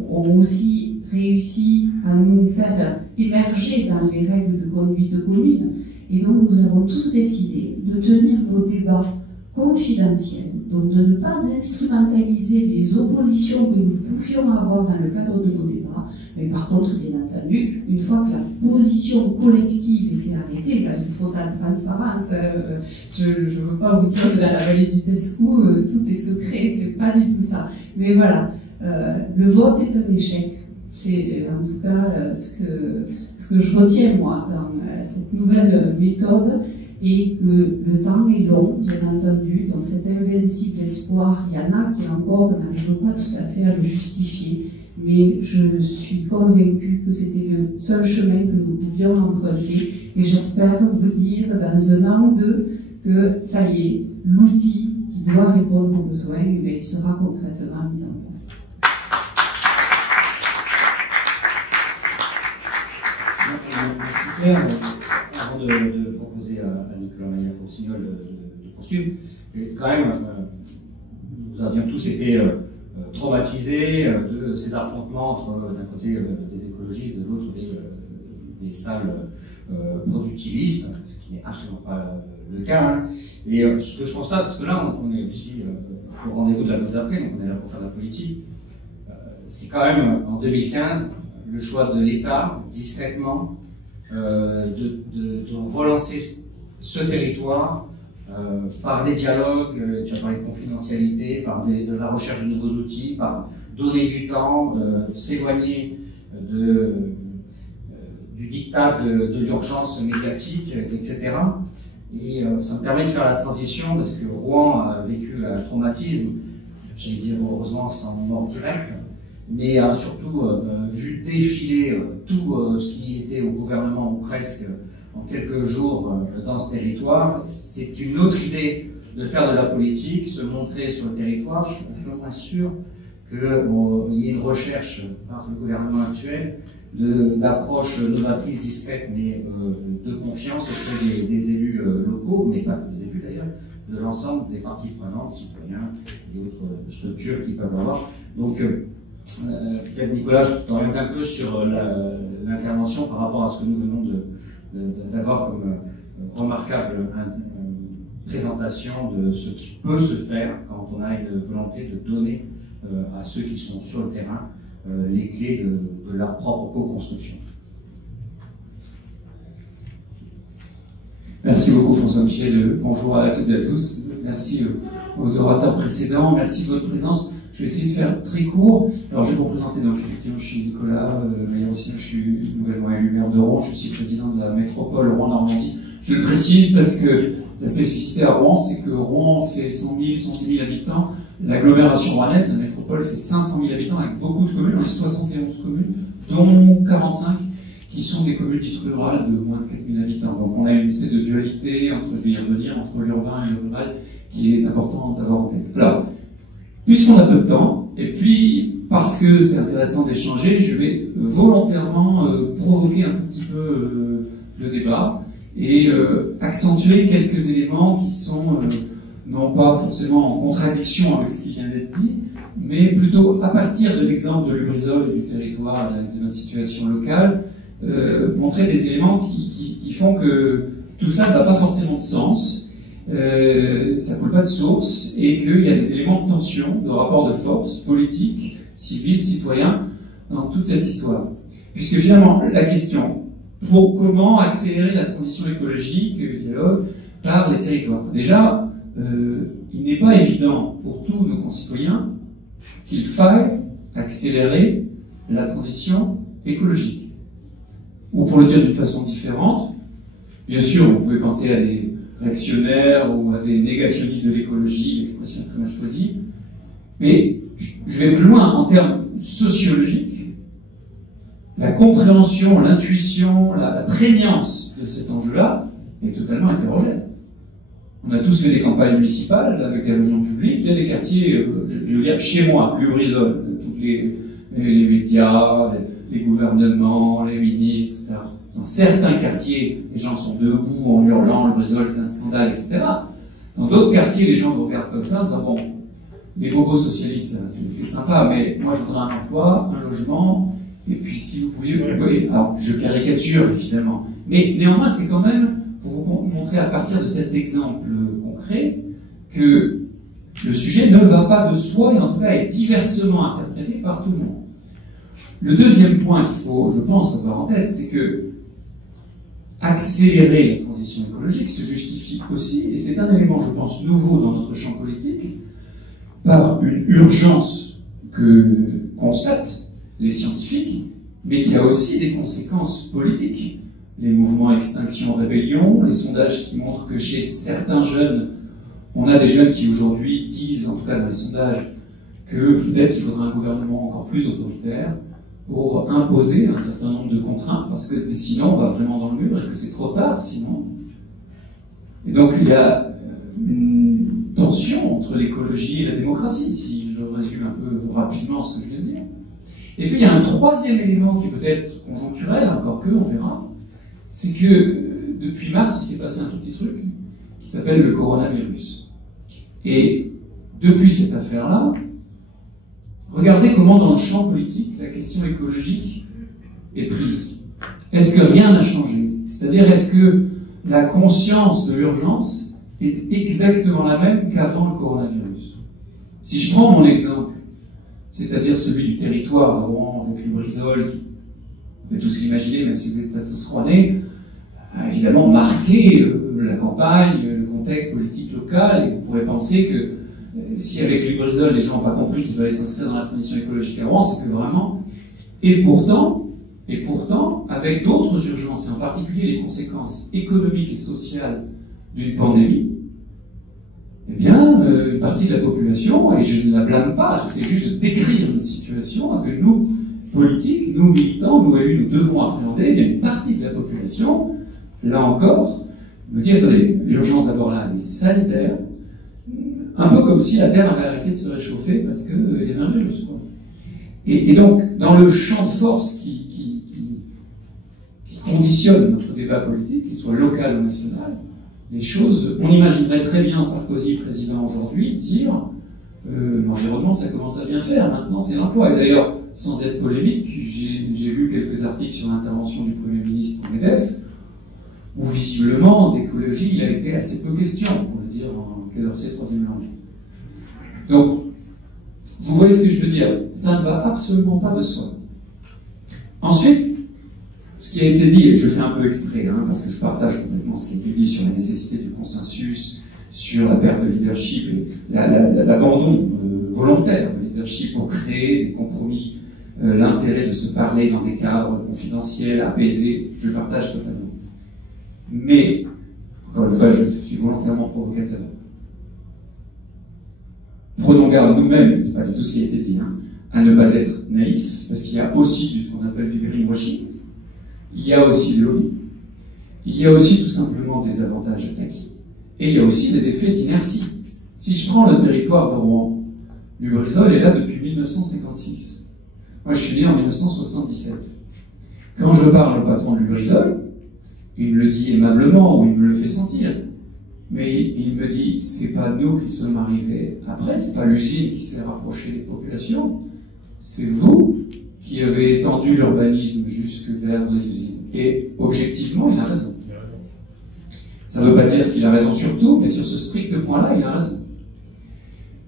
ont aussi réussi à nous faire émerger dans les règles de conduite commune. Et donc nous avons tous décidé de tenir nos débats confidentiels, donc de ne pas instrumentaliser les oppositions que nous pouvions avoir dans le cadre de nos débats, mais par contre, bien entendu, une fois que la position collective était arrêtée, là, il faut la transparence. Je ne veux pas vous dire que dans la vallée du Tescou, tout est secret, c'est pas du tout ça. Mais voilà, le vote est un échec. C'est en tout cas ce que je retiens moi dans cette nouvelle méthode, et que le temps est long, bien entendu, donc cet invincible espoir, il y en a qui encore n'arrivent pas tout à fait à le justifier, mais je suis convaincue que c'était le seul chemin que nous pouvions emprunter, et j'espère vous dire dans un an ou deux que ça y est, l'outil qui doit répondre aux besoins, il sera concrètement mis en place. Merci Claire. Avant de proposer à Nicolas Maillard-Rossignol de poursuivre, quand même, nous avions tous été traumatisés de ces affrontements entre d'un côté des écologistes, de l'autre des salles productivistes, ce qui n'est absolument pas le cas. Et ce que je constate, parce que là on est aussi au rendez-vous de la gauche d'après, donc on est là pour faire de la politique, c'est quand même en 2015 le choix de l'État, discrètement, de relancer ce territoire par des dialogues, tu as parlé de confidentialité, par de la recherche de nouveaux outils, par donner du temps, s'éloigner du diktat de l'urgence médiatique, etc. Et ça me permet de faire la transition, parce que Rouen a vécu un traumatisme j'allais dire heureusement sans mort directe, mais surtout vu défiler tout ce qui était au gouvernement, ou presque, en quelques jours dans ce territoire. C'est une autre idée de faire de la politique, se montrer sur le territoire. Je suis un peu moins sûr qu'il y ait une recherche par le gouvernement actuel d'approche novatrice, discrète, mais de confiance auprès des élus locaux, mais pas que des élus d'ailleurs, de l'ensemble des parties prenantes, citoyens et autres structures qui peuvent avoir. Donc, peut-être Nicolas, je t'oriente un peu sur l'intervention par rapport à ce que nous venons d'avoir comme remarquable présentation de ce qui peut se faire quand on a une volonté de donner à ceux qui sont sur le terrain les clés de leur propre co-construction. Merci beaucoup François-Michel, bonjour à toutes et à tous, merci aux orateurs précédents, merci de votre présence. Je vais essayer de faire très court. Alors je vais vous présenter, donc effectivement je suis Nicolas Meyer-Rossignol, je suis nouvellement élu maire de Rouen, je suis président de la métropole Rouen-Normandie. Je le précise parce que la spécificité à Rouen, c'est que Rouen fait 100 000, 110 000 habitants, l'agglomération rouennaise, la métropole, fait 500 000 habitants avec beaucoup de communes, on est 71 communes, dont 45 qui sont des communes dites rurales de moins de 4 000 habitants. Donc on a une espèce de dualité entre, je vais y revenir, entre l'urbain et le rural qui est important d'avoir en tête. Alors, puisqu'on a peu de temps, et puis parce que c'est intéressant d'échanger, je vais volontairement provoquer un tout petit peu le débat et accentuer quelques éléments qui sont non pas forcément en contradiction avec ce qui vient d'être dit, mais plutôt à partir de l'exemple de Lubrizol et du territoire, de notre situation locale, montrer des éléments qui font que tout ça n'a pas forcément de sens, ça ne coule pas de source, et qu'il y a des éléments de tension, de rapport de force, politique, civil, citoyen, dans toute cette histoire. Puisque finalement, la question, pour comment accélérer la transition écologique, le dialogue, par les territoires. Déjà, il n'est pas évident pour tous nos concitoyens qu'il faille accélérer la transition écologique. Ou pour le dire d'une façon différente, bien sûr, vous pouvez penser à des réactionnaires ou à des négationnistes de l'écologie, l'expression très mal choisie, mais je vais plus loin en termes sociologiques. La compréhension, l'intuition, la prégnance de cet enjeu-là est totalement hétérogène. On a tous fait des campagnes municipales avec la réunion publique. Il y a des quartiers, je veux dire, chez moi, Lubrizol, tous les médias, les gouvernements, les ministres, etc. Dans certains quartiers, les gens sont debout en hurlant, Lubrizol, c'est un scandale, etc. Dans d'autres quartiers, les gens vous regardent comme ça, en disant, bon, les bobos socialistes, c'est sympa, mais moi je voudrais un emploi, un logement, et puis si vous pouviez, alors je caricature évidemment, mais néanmoins c'est quand même pour vous montrer à partir de cet exemple concret que le sujet ne va pas de soi et en tout cas est diversement interprété par tout le monde. Le deuxième point qu'il faut, je pense, avoir en tête, c'est que accélérer la transition écologique se justifie aussi, et c'est un élément, je pense, nouveau dans notre champ politique, par une urgence que constatent les scientifiques, mais qui a aussi des conséquences politiques. Les mouvements Extinction-Rébellion, les sondages qui montrent que chez certains jeunes, on a des jeunes qui aujourd'hui disent, en tout cas dans les sondages, que peut-être il faudrait un gouvernement encore plus autoritaire pour imposer un certain nombre de contraintes, parce que sinon on va vraiment dans le mur et que c'est trop tard sinon. Et donc il y a une tension entre l'écologie et la démocratie, si je résume un peu rapidement ce que je viens de dire. Et puis il y a un troisième élément qui peut être conjoncturel, encore que, on verra, c'est que depuis mars, il s'est passé un tout petit truc qui s'appelle le coronavirus. Et depuis cette affaire-là, regardez comment dans le champ politique, la question écologique est prise. Est-ce que rien n'a changé? C'est-à-dire, est-ce que la conscience de l'urgence est exactement la même qu'avant le coronavirus? Si je prends mon exemple, c'est-à-dire celui du territoire de Rouen avec Lubrizol, qui, vous pouvez tous l'imaginer, même si vous n'êtes pas tous rouennais, a évidemment marqué la campagne, le contexte politique local, et vous pourrez penser que si avec Lubrizol les gens n'ont pas compris qu'il fallait s'inscrire dans la transition écologique à Rouen, c'est que vraiment, et pourtant, avec d'autres urgences, et en particulier les conséquences économiques et sociales d'une pandémie, eh bien, une partie de la population, et je ne la blâme pas, j'essaie juste de décrire une situation que nous, politiques, nous militants, nous élus, nous devons appréhender, eh bien, une partie de la population, là encore, me dit, attendez, l'urgence d'abord là, elle est sanitaire, un peu comme si la Terre avait arrêté de se réchauffer parce qu'il y avait un virus, quoi. Et donc, dans le champ de force qui conditionne notre débat politique, qu'il soit local ou national, les choses, on imaginerait très bien Sarkozy, président aujourd'hui, dire l'environnement, ça commence à bien faire, maintenant c'est l'emploi. Et d'ailleurs, sans être polémique, j'ai lu quelques articles sur l'intervention du Premier ministre en MEDEF, où visiblement, d'écologie, il a été assez peu question, pour le dire en Quai d'Orsay, troisième langue. Donc, vous voyez ce que je veux dire, ça ne va absolument pas de soi. Ensuite, ce qui a été dit, et je fais un peu exprès, parce que je partage complètement ce qui a été dit sur la nécessité du consensus, sur la perte de leadership et l'abandon volontaire de leadership pour créer des compromis, l'intérêt de se parler dans des cadres confidentiels, apaisés, je partage totalement. Mais, encore une fois, je suis volontairement provocateur. Prenons garde nous-mêmes, c'est pas du tout ce qui a été dit, à ne pas être naïfs, parce qu'il y a aussi ce qu'on appelle du greenwashing, il y a aussi de lobby, il y a aussi tout simplement des avantages acquis, et il y a aussi des effets d'inertie. Si je prends le territoire de Rouen, Lubrizol est là depuis 1956. Moi, je suis né en 1977. Quand je parle au patron de Lubrizol, il me le dit aimablement ou il me le fait sentir. Mais il me dit, c'est pas nous qui sommes arrivés après, c'est pas l'usine qui s'est rapprochée des populations, c'est vous qui avez étendu l'urbanisme jusque vers les usines. Et objectivement, il a raison. Ça ne veut pas dire qu'il a raison sur tout, mais sur ce strict point-là, il a raison.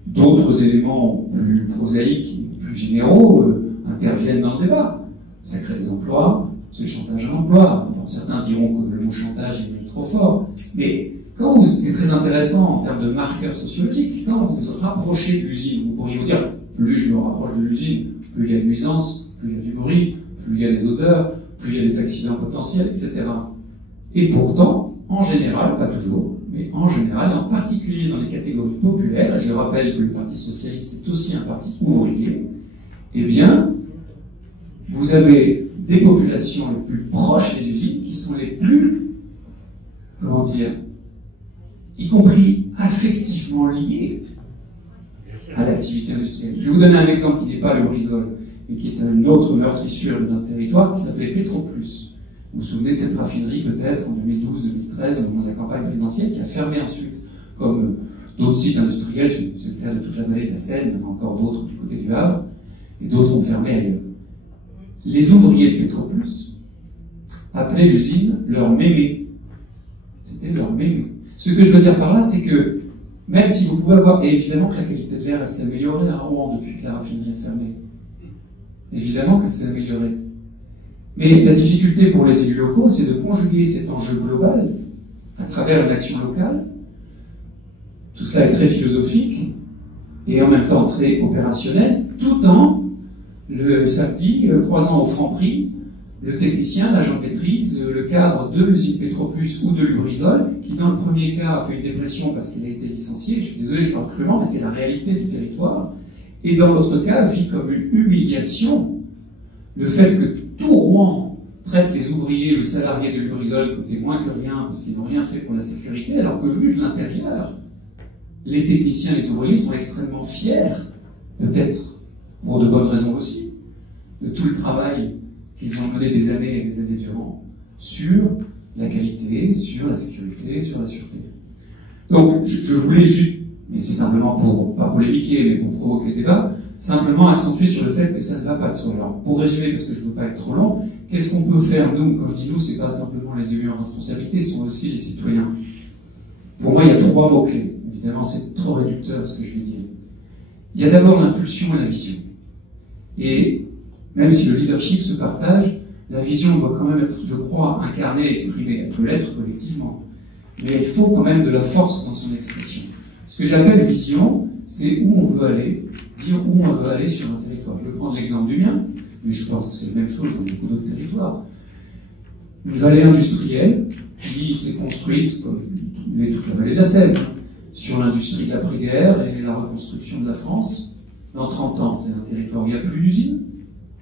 D'autres éléments plus prosaïques, plus généraux, interviennent dans le débat. Ça crée des emplois, c'est le chantage à l'emploi. Bon, certains diront que le mot chantage est trop fort, mais c'est très intéressant en termes de marqueurs sociologiques. Quand vous vous rapprochez de l'usine, vous pourriez vous dire, plus je me rapproche de l'usine, plus il y a de nuisances, plus il y a du bruit, plus il y a des odeurs, plus il y a des accidents potentiels, etc. Et pourtant, en général, pas toujours, mais en général, en particulier dans les catégories populaires, et je rappelle que le Parti Socialiste est aussi un parti ouvrier, eh bien, vous avez des populations les plus proches des usines qui sont les plus, comment dire, y compris affectivement liées à l'activité industrielle. Je vais vous donner un exemple qui n'est pas le Lubrizol, mais qui est une autre meurtrissure de notre territoire qui s'appelait Petroplus. Vous vous souvenez de cette raffinerie peut-être en 2012-2013 au moment de la campagne présidentielle qui a fermé ensuite, comme d'autres sites industriels, c'est le cas de toute la vallée de la Seine, mais encore d'autres du côté du Havre, et d'autres ont fermé ailleurs. Les ouvriers de Petroplus appelaient l'usine leur mémé. C'était leur mémé. Ce que je veux dire par là, c'est que même si vous pouvez avoir, et évidemment que la qualité de l'air, elle s'est améliorée à Rouen depuis que la raffinerie est fermée. Évidemment qu'elle s'est améliorée. Mais la difficulté pour les élus locaux, c'est de conjuguer cet enjeu global à travers une action locale. Tout cela est très philosophique et en même temps très opérationnel, tout en, ça dit, croisant au franc prix, le technicien, l'agent de maîtrise, le cadre de l'usine Petroplus ou de Lubrizol, qui dans le premier cas a fait une dépression parce qu'il a été licencié, je suis désolé, je parle crûment, mais c'est la réalité du territoire, et dans l'autre cas, vit comme une humiliation le fait que tout Rouen traite les ouvriers, le salarié de Lubrizol côté moins que rien, parce qu'ils n'ont rien fait pour la sécurité, alors que vu de l'intérieur, les techniciens et les ouvriers sont extrêmement fiers, peut-être pour de bonnes raisons aussi, de tout le travail qu'ils ont mené des années et des années durant sur la qualité, sur la sécurité, sur la sûreté. Donc, je voulais juste, mais c'est simplement pour, pas polémiquer, mais pour provoquer le débat, simplement accentuer sur le fait que ça ne va pas de soi. Alors, pour résumer, parce que je ne veux pas être trop long, qu'est-ce qu'on peut faire, nous, quand je dis nous, c'est pas simplement les élus en responsabilité, ce sont aussi les citoyens. Pour moi, il y a 3 mots-clés. Évidemment, c'est trop réducteur ce que je vais dire. Il y a d'abord l'impulsion et la vision. Et même si le leadership se partage, la vision doit quand même être, je crois, incarnée et exprimée. Elle peut l'être collectivement. Mais il faut quand même de la force dans son expression. Ce que j'appelle vision, c'est où on veut aller, dire où on veut aller sur un territoire. Je vais prendre l'exemple du mien, mais je pense que c'est la même chose dans beaucoup d'autres territoires. Une vallée industrielle qui s'est construite, comme toute la vallée de la Seine, sur l'industrie de l'après-guerre et la reconstruction de la France. Dans 30 ans, c'est un territoire où il n'y a plus d'usine.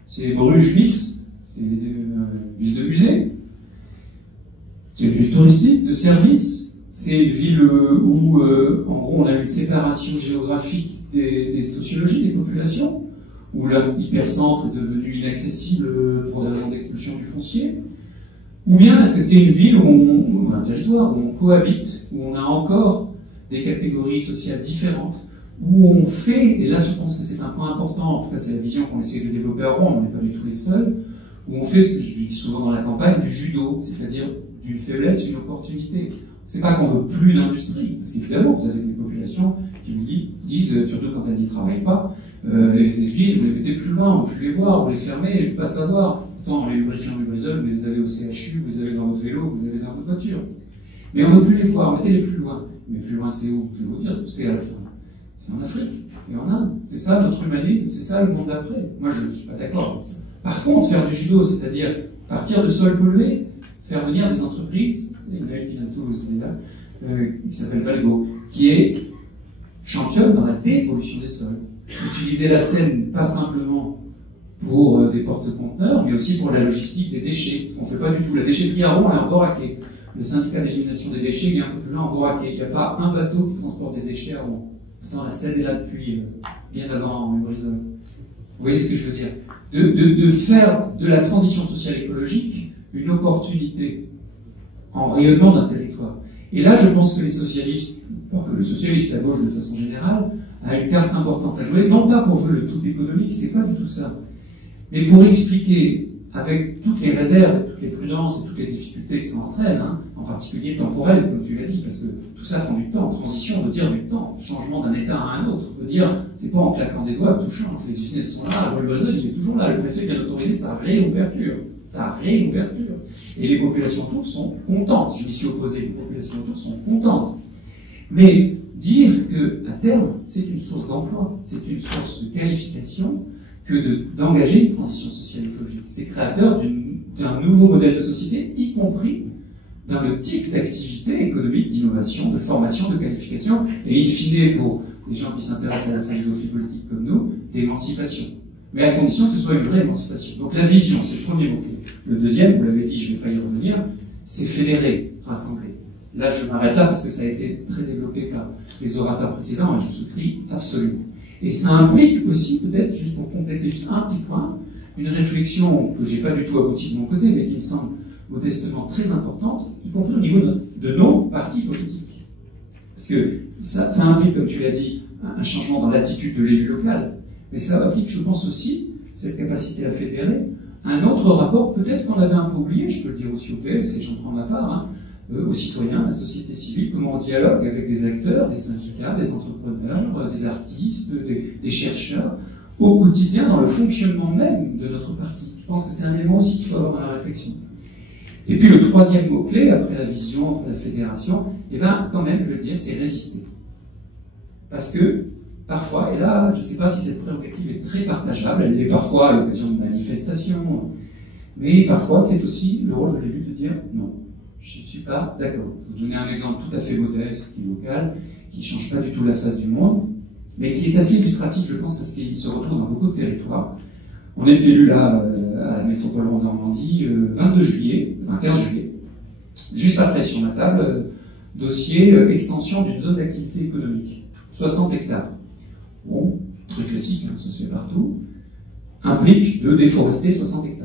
C'est Bruges-Nice, c'est une ville de musée. C'est une ville touristique, de services. C'est une ville où, en gros, on a une séparation géographique des sociologies, des populations, où l'hypercentre est devenu inaccessible pour des raisons d'expulsion du foncier. Ou bien est-ce que c'est une ville ou un territoire où on cohabite, où on a encore des catégories sociales différentes, où on fait, et là je pense que c'est un point important, en tout cas c'est la vision qu'on essaie de développer à Rouen, on n'est pas du tout les seuls, où on fait ce que je dis souvent dans la campagne, du judo, c'est-à-dire d'une faiblesse, une opportunité. C'est pas qu'on veut plus d'industrie, parce qu'évidemment vous avez des populations qui vous disent, surtout quand elles n'y travaillent pas, les villes, vous les mettez plus loin, on ne veut plus les voir, vous les fermez, je ne veux pas savoir. Pourtant, les lubrifiants Lubrizol, vous les avez au CHU, vous les avez dans votre vélo, vous les avez dans votre voiture. Mais on ne veut plus les voir, mettez-les plus loin. Mais plus loin, c'est où? Je vais vous dire, c'est à la fin. C'est en Afrique, c'est en Inde. C'est ça notre humanisme, c'est ça le monde d'après. Moi, je ne suis pas d'accord avec ça. Par contre, faire du judo, c'est-à-dire partir de sols pollués, faire venir des entreprises, il y en a une qui vient de Toulouse, qui s'appelle Valgo, qui est championne dans la dépollution des sols. Utiliser la Seine, pas simplement pour des porte-conteneurs, mais aussi pour la logistique des déchets. On ne fait pas du tout. La déchetterie à Rouen est en Boracay. Le syndicat d'élimination des déchets est un peu plus loin en Boracay. Il n'y a pas un bateau qui transporte des déchets à Rouen. Pourtant, la Seine est là depuis bien avant Lubrizol. Vous voyez ce que je veux dire? De faire de la transition sociale écologique une opportunité en rayonnement d'un territoire. Et là, je pense que les socialistes, alors que le socialiste, la gauche de façon générale, a une carte importante à jouer, non pas pour jouer le tout économique, c'est pas du tout ça, mais pour expliquer, avec toutes les réserves, toutes les prudences et toutes les difficultés que ça entraîne, hein, en particulier temporelles, comme tu l'as dit, parce que tout ça prend du temps. Transition veut dire du temps. Changement d'un état à un autre veut dire, c'est pas en claquant des doigts que tout change. Les usines sont là, le Lubrizol, il est toujours là. Le préfet vient d'autoriser sa réouverture. Et les populations autour sont contentes. Je m'y suis opposé, les populations autour sont contentes. Mais dire qu'à terme, c'est une source d'emploi, c'est une source de qualification que d'engager une transition sociale écologique. C'est créateur d'un nouveau modèle de société, y compris dans le type d'activité économique, d'innovation, de formation, de qualification, et in fine, pour les gens qui s'intéressent à la philosophie politique comme nous, d'émancipation. Mais à condition que ce soit une vraie émancipation. Donc la vision, c'est le premier mot-clé. Le deuxième, vous l'avez dit, je ne vais pas y revenir, c'est fédérer, rassembler. Là, je m'arrête là parce que ça a été très développé par les orateurs précédents et je souscris absolument. Et ça implique aussi, peut-être, juste pour compléter juste un petit point, une réflexion que j'ai pas du tout aboutie de mon côté, mais qui me semble modestement très importante, y compris au niveau de nos partis politiques. Parce que ça implique, comme tu l'as dit, un changement dans l'attitude de l'élu local, mais ça implique, je pense aussi, cette capacité à fédérer, un autre rapport, peut-être qu'on avait un peu oublié, je peux le dire aussi au PS, et j'en prends ma part, hein, aux citoyens, à la société civile, comment on dialogue avec des acteurs, des syndicats, des entrepreneurs, des artistes, des chercheurs, au quotidien, dans le fonctionnement même de notre parti. Je pense que c'est un élément aussi qu'il faut avoir dans la réflexion. Et puis le troisième mot-clé, après la vision, après la fédération, eh ben, quand même, je veux le dire, c'est résister. Parce que, parfois, et là, je ne sais pas si cette prérogative est très partageable, elle l'est parfois à l'occasion de manifestations, mais parfois, c'est aussi le rôle de l'élu de dire non. Je ne suis pas d'accord. Je vais vous donner un exemple tout à fait modeste, qui est local, qui ne change pas du tout la face du monde, mais qui est assez illustratif, je pense, parce qu'il se retrouve dans beaucoup de territoires. On est élu là, à la métropole Normandie, 22 juillet, enfin 15 juillet, juste après sur ma table, dossier extension d'une zone d'activité économique, 60 hectares. Bon, très classique, hein, ça se fait partout, implique de déforester 60 hectares.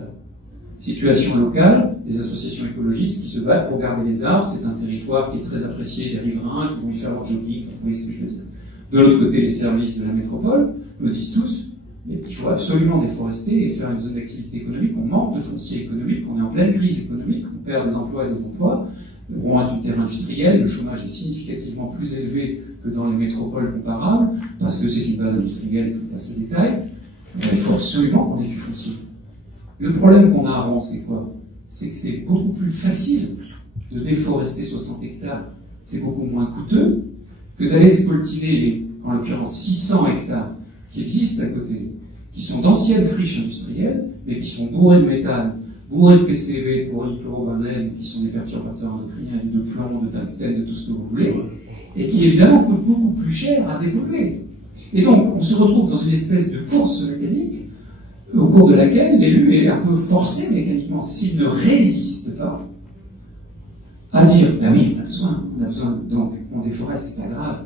Situation locale, des associations écologistes qui se battent pour garder les arbres, c'est un territoire qui est très apprécié des riverains, qui vont y faire leur jogging, vous voyez ce que je veux dire. De l'autre côté, les services de la métropole me disent tous, mais il faut absolument déforester et faire une zone d'activité économique, on manque de foncier économique, on est en pleine crise économique, on perd des emplois et des emplois, Rouen est une terre industrielle, le chômage est significativement plus élevé que dans les métropoles comparables, parce que c'est une base industrielle, il faut passer les détails, mais il faut absolument qu'on ait du foncier. Le problème qu'on a à Rouen, c'est quoi? C'est que c'est beaucoup plus facile de déforester 60 hectares, c'est beaucoup moins coûteux que d'aller scoltiner les, en l'occurrence, 600 hectares qui existent à côté, qui sont d'anciennes friches industrielles, mais qui sont bourrées de méthane, bourrés de PCB, de polychlorobenzène, qui sont des perturbateurs endocriniens, de plomb, de tungstène, de tout ce que vous voulez, et qui évidemment coûtent beaucoup plus cher à dépolluer. Et donc, on se retrouve dans une espèce de course mécanique, au cours de laquelle l'élu est un peu forcé mécaniquement, s'il ne résiste pas, à dire, ben oui, on a besoin, donc on déforeste, c'est pas grave,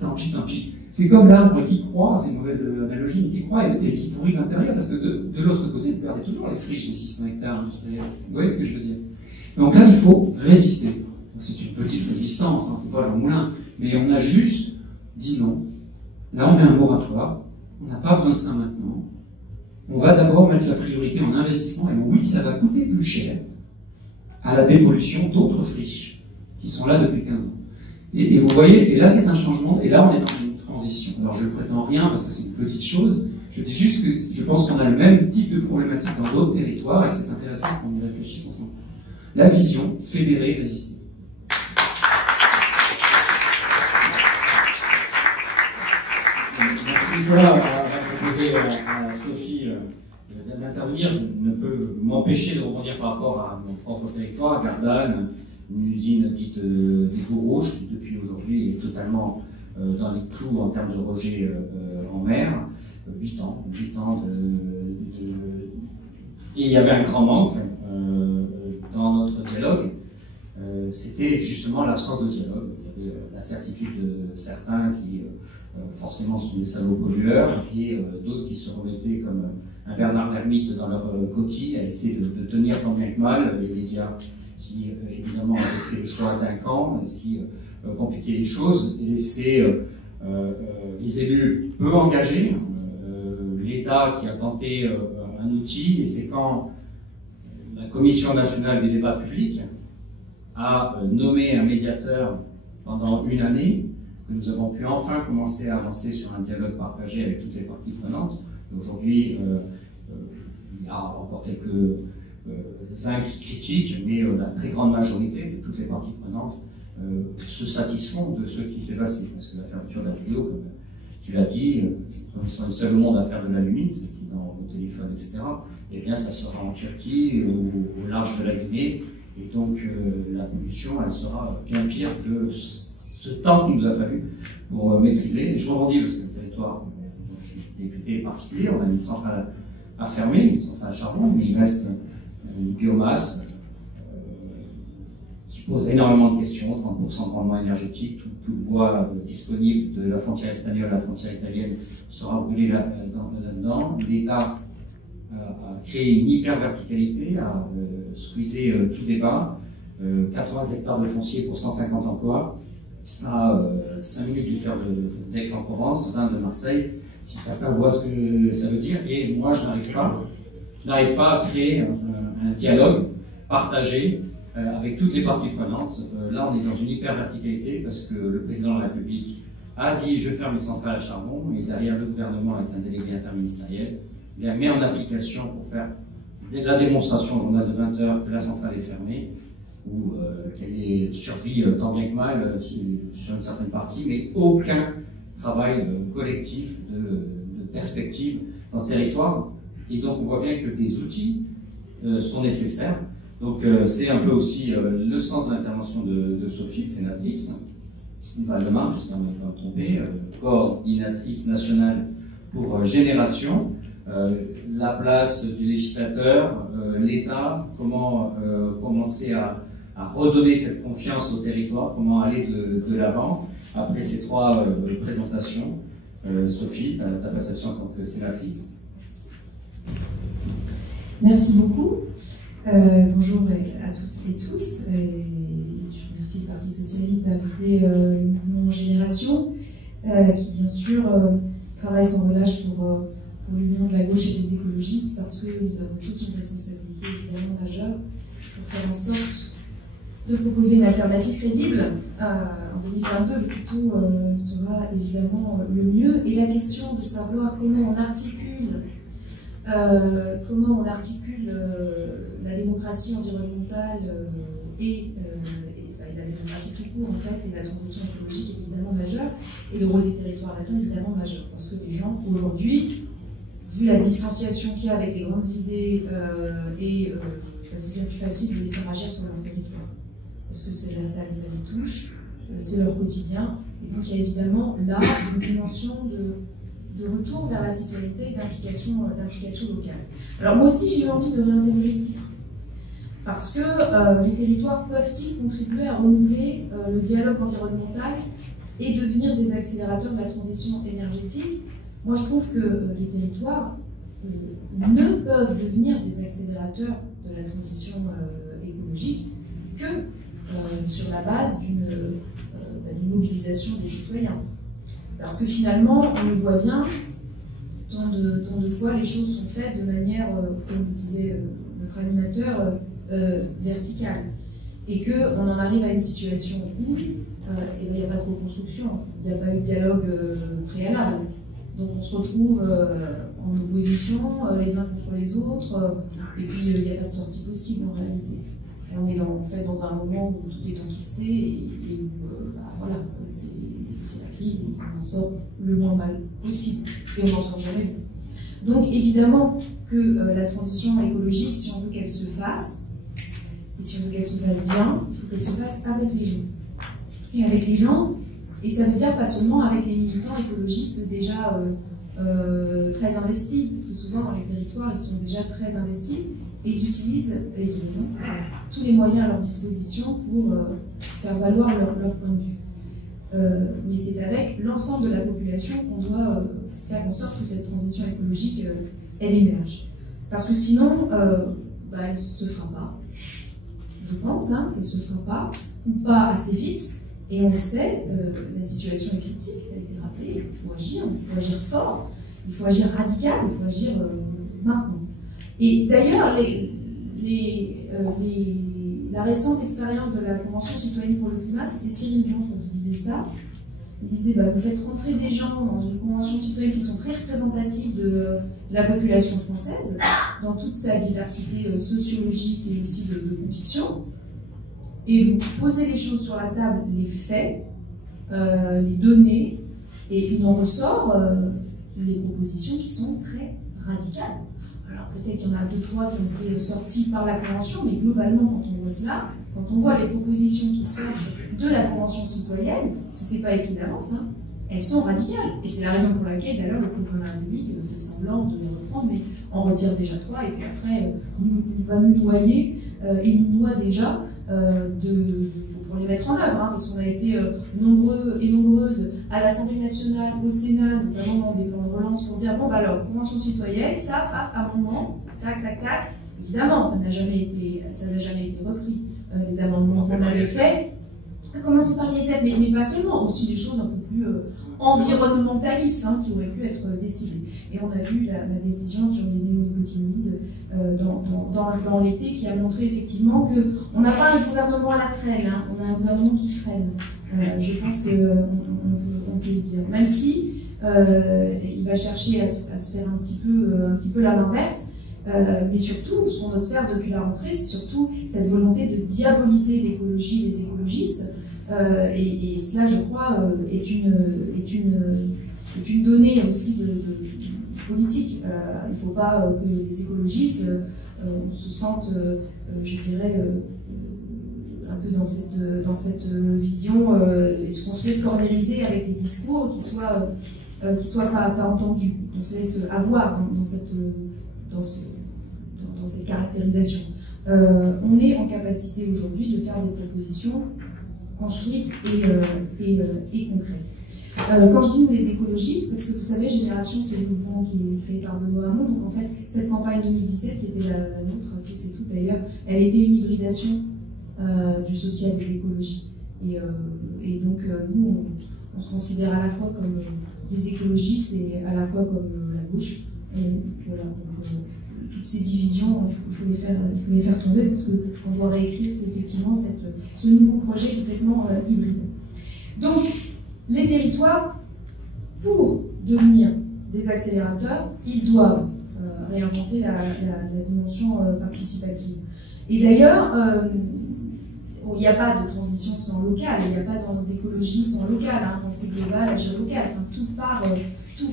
tant pis, tant pis. C'est comme l'arbre qui croît, c'est une mauvaise analogie, mais qui croît et qui pourrit de l'intérieur, parce que de l'autre côté, vous perdez toujours les friches, les 600 hectares industriels. Vous voyez ce que je veux dire? Donc là, il faut résister. C'est une petite résistance, hein, c'est pas Jean Moulin, mais on a juste dit non. Là, on met un moratoire, on n'a pas besoin de ça maintenant. On va d'abord mettre la priorité en investissement, et oui, ça va coûter plus cher à la dépollution d'autres friches qui sont là depuis 15 ans. Et vous voyez, et là c'est un changement, et là on est dans une transition. Alors je ne prétends rien parce que c'est une petite chose, je dis juste que je pense qu'on a le même type de problématique dans d'autres territoires et que c'est intéressant qu'on y réfléchisse ensemble. La vision, fédérer, résister. Merci Nicolas, on va proposer à Sophie d'intervenir. Je ne peux m'empêcher de rebondir par rapport à mon propre territoire, Gardanne, une usine dite des Boues Rouges, qui depuis aujourd'hui est totalement dans les clous en termes de rejet en mer. 8 ans et il y avait un grand manque dans notre dialogue, c'était justement l'absence de dialogue. Il y avait la certitude de certains qui forcément sont des salauds pollueurs, et d'autres qui se remettaient comme un Bernard l'ermite dans leur coquille, à essayer de tenir tant bien que mal, les médias qui évidemment avaient fait le choix d'un camp, ce qui compliquait les choses, et laisser les élus peu engagés, l'État qui a tenté un outil, et c'est quand la Commission nationale des débats publics a nommé un médiateur pendant une année que nous avons pu enfin commencer à avancer sur un dialogue partagé avec toutes les parties prenantes. Aujourd'hui, il y a encore quelques-uns qui critiquent, mais la très grande majorité de toutes les parties prenantes se satisfont de ce qui s'est passé. Parce que la fermeture d'Agrilo, comme tu l'as dit, comme ils sont les seuls au monde à faire de l'alumine, c'est qui est dans vos téléphones, etc., eh bien ça sera en Turquie, au large de la Guinée, et donc la pollution, elle sera bien pire que ce temps qu'il nous a fallu pour maîtriser. Et je rebondis parce que le territoire dont je suis député est particulier, on a une centrale à fermer, une centrale à charbon, mais il reste une biomasse qui pose énormément de questions, 30% de rendement énergétique, tout le bois disponible de la frontière espagnole à la frontière italienne sera brûlé là-dedans. L'État a créé une hyper-verticalité, a squeezé tout débat, 80 hectares de foncier pour 150 emplois, à 5 minutes du cœur d'Aix-en-Provence, 20 de Marseille, si certains voient ce que ça veut dire. Et moi, je n'arrive pas à créer un dialogue partagé avec toutes les parties prenantes. Là, on est dans une hyper-verticalité parce que le président de la République a dit « je ferme les centrales à charbon » et derrière le gouvernement, avec un délégué interministériel, il a mis en application pour faire la démonstration au journal de 20 heures que la centrale est fermée ou qu'elle est survie tant bien que mal sur une certaine partie, mais aucun travail collectif de perspective dans ce territoire. Et donc on voit bien que des outils sont nécessaires. Donc c'est un peu aussi le sens de l'intervention de Sophie, sénatrice Val-de-Marne, j'espère ne pas me tromper, coordinatrice nationale pour Génération. La place du législateur, l'État, comment commencer à redonner cette confiance au territoire, comment aller de l'avant après ces 3 présentations. Sophie, ta perception en tant que sénatrice. Merci beaucoup. Bonjour à toutes et tous. Je remercie le Parti Socialiste d'inviter le mouvement Génération, qui bien sûr travaille sans relâche pour l'union de la gauche et des écologistes, parce que nous avons tous une responsabilité évidemment majeure pour faire en sorte de proposer une alternative crédible. En 2022, le plus tôt sera évidemment le mieux. Et la question de savoir comment on articule la démocratie environnementale et la démocratie tout court en fait, et la transition écologique est évidemment majeure, et le rôle des territoires là-dedans est évidemment majeur, parce que les gens aujourd'hui, vu la distanciation qu'il y a avec les grandes idées et c'est bien plus facile de les faire agir sur leur territoire. Parce que ça les touche, c'est leur quotidien. Et donc il y a évidemment là une dimension de retour vers la citoyenneté et d'implication locale. Alors moi aussi j'ai eu envie de réinterroger le titre. Parce que les territoires peuvent-ils contribuer à renouveler le dialogue environnemental et devenir des accélérateurs de la transition énergétique? Moi je trouve que les territoires ne peuvent devenir des accélérateurs de la transition écologique que sur la base d'une mobilisation des citoyens. Parce que finalement, on le voit bien, tant de fois les choses sont faites de manière, comme disait notre animateur, verticale. Et qu'on en arrive à une situation où il n'y a pas de co-construction, il n'y a pas eu de dialogue préalable. Donc on se retrouve en opposition les uns contre les autres, et puis il n'y a pas de sortie possible en réalité. Et on est en fait dans un moment où tout est enquisté et où voilà, c'est la crise et on en sort le moins mal possible. Et on n'en sort jamais bien. Donc évidemment que la transition écologique, si on veut qu'elle se fasse, et si on veut qu'elle se fasse bien, il faut qu'elle se fasse avec les gens. Et avec les gens, et ça veut dire pas seulement avec les militants écologistes déjà très investis, parce que souvent dans les territoires ils sont déjà très investis, et ils utilisent, et ils ont raison, tous les moyens à leur disposition pour faire valoir leur point de vue. Mais c'est avec l'ensemble de la population qu'on doit faire en sorte que cette transition écologique, elle émerge. Parce que sinon, elle ne se fera pas. Je pense qu'elle ne se fera pas, ou pas assez vite. Et on sait, la situation est critique, ça a été rappelé, il faut agir fort, il faut agir radical, il faut agir maintenant. Et d'ailleurs, la récente expérience de la Convention citoyenne pour le climat, c'était Cyril Dion, je crois, qui disait ça. Il disait, vous faites rentrer des gens dans une convention citoyenne qui sont très représentatives de la population française, dans toute sa diversité sociologique et aussi de conviction, et vous posez les choses sur la table, les faits, les données, et il en ressort les propositions qui sont très radicales. Alors peut-être qu'il y en a 2-3 qui ont été sorties par la Convention, mais globalement, quand on voit cela, quand on voit les propositions qui sortent de la Convention citoyenne, c'était pas écrit d'avance, elles sont radicales. Et c'est la raison pour laquelle, d'ailleurs, le président de la République fait semblant de les reprendre, mais en retire déjà 3, et puis après, va nous noyer, et nous noie déjà pour les mettre en œuvre, parce qu'on a été nombreux et nombreuses à l'Assemblée nationale, au Sénat, notamment dans des plans de relance, pour dire, alors, Convention citoyenne, ça, paf, amendement, tac, tac, tac. Évidemment, ça n'a jamais été repris. Les amendements qu'on avait faits, à commencer par l'ISF, mais pas seulement, aussi des choses un peu plus environnementalistes qui auraient pu être décidées. Et on a vu la décision sur les néonicotinoïdes dans l'été qui a montré effectivement qu'on n'a pas un gouvernement à la traîne, on a un gouvernement qui freine. Je pense qu'on peut le dire. Même si il va chercher à se faire un petit peu la main verte. Mais surtout, ce qu'on observe depuis la rentrée, c'est surtout cette volonté de diaboliser l'écologie et les écologistes. Et cela, je crois, est une donnée aussi de politique. Il ne faut pas que les écologistes se sentent, je dirais, un peu dans cette vision, est-ce qu'on se laisse cornériser avec des discours qui soient pas entendus, qu'on se laisse avoir dans cette caractérisation. On est en capacité aujourd'hui de faire des propositions construites et concrètes. Quand je dis nous les écologistes, parce que vous savez, Génération, c'est le mouvement qui est créé par Benoît Hamon, donc en fait, cette campagne 2017, qui était la nôtre, je sais tout d'ailleurs, elle était une hybridation du social et de l'écologie. Et donc, nous, on se considère à la fois comme des écologistes et à la fois comme la gauche. Et voilà, donc, toutes ces divisions, il faut les faire tomber, parce que ce qu'on doit réécrire, c'est effectivement ce nouveau projet complètement hybride. Donc, les territoires, pour devenir des accélérateurs, ils doivent réinventer la dimension participative. Et d'ailleurs, il n'y a pas de transition sans local, il n'y a pas d'écologie sans local, quand c'est global, agir local, enfin, tout part...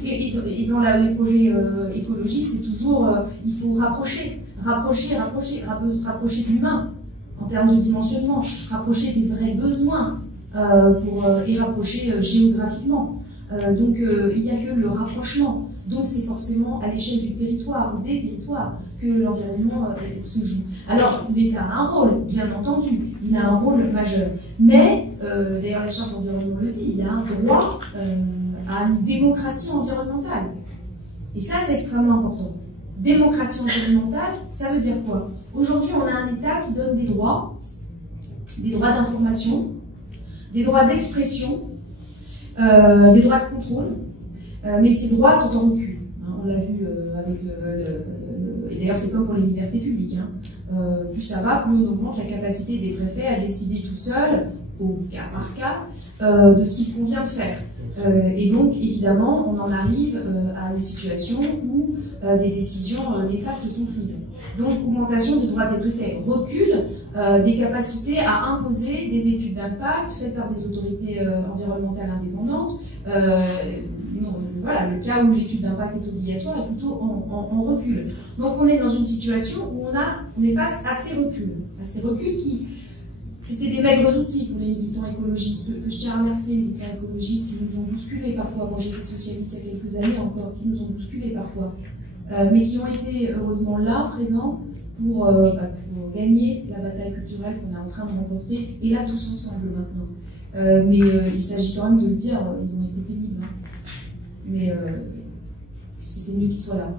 Et dans les projets écologiques, c'est toujours, il faut rapprocher rapprocher de l'humain en termes de dimensionnement, rapprocher des vrais besoins et rapprocher géographiquement. Donc il n'y a que le rapprochement. Donc c'est forcément à l'échelle du territoire ou des territoires que l'environnement se joue. Alors l'État a un rôle, bien entendu, il a un rôle majeur. Mais, d'ailleurs la Charte de l'environnement le dit, il a un droit à une démocratie environnementale. Et ça c'est extrêmement important. Démocratie environnementale, ça veut dire quoi? Aujourd'hui on a un État qui donne des droits d'information, des droits d'expression, des droits de contrôle. Mais ces droits sont en recul. Hein, on l'a vu avec et d'ailleurs c'est comme pour les libertés publiques. Hein. Plus ça va, plus on augmente la capacité des préfets à décider tout seuls, au cas par cas, de ce qu'il convient de faire. Et donc évidemment, on en arrive à une situation où des décisions néfastes sont prises. Donc augmentation des droits des préfets, recul des capacités à imposer des études d'impact faites par des autorités environnementales indépendantes. Voilà, le cas où l'étude d'impact est obligatoire est plutôt en recul. Donc on est dans une situation où on est face à ces reculs qui, c'était des maigres outils pour les militants écologistes, que je tiens à remercier, les militants écologistes qui nous ont bousculés parfois. Moi j'étais socialiste il y a quelques années encore, qui nous ont bousculés parfois, mais qui ont été heureusement là, présents, pour gagner la bataille culturelle qu'on est en train de remporter, et là tous ensemble maintenant. Mais il s'agit quand même de le dire, ils ont été pénibles. Hein. Mais c'était mieux qu'ils soient là.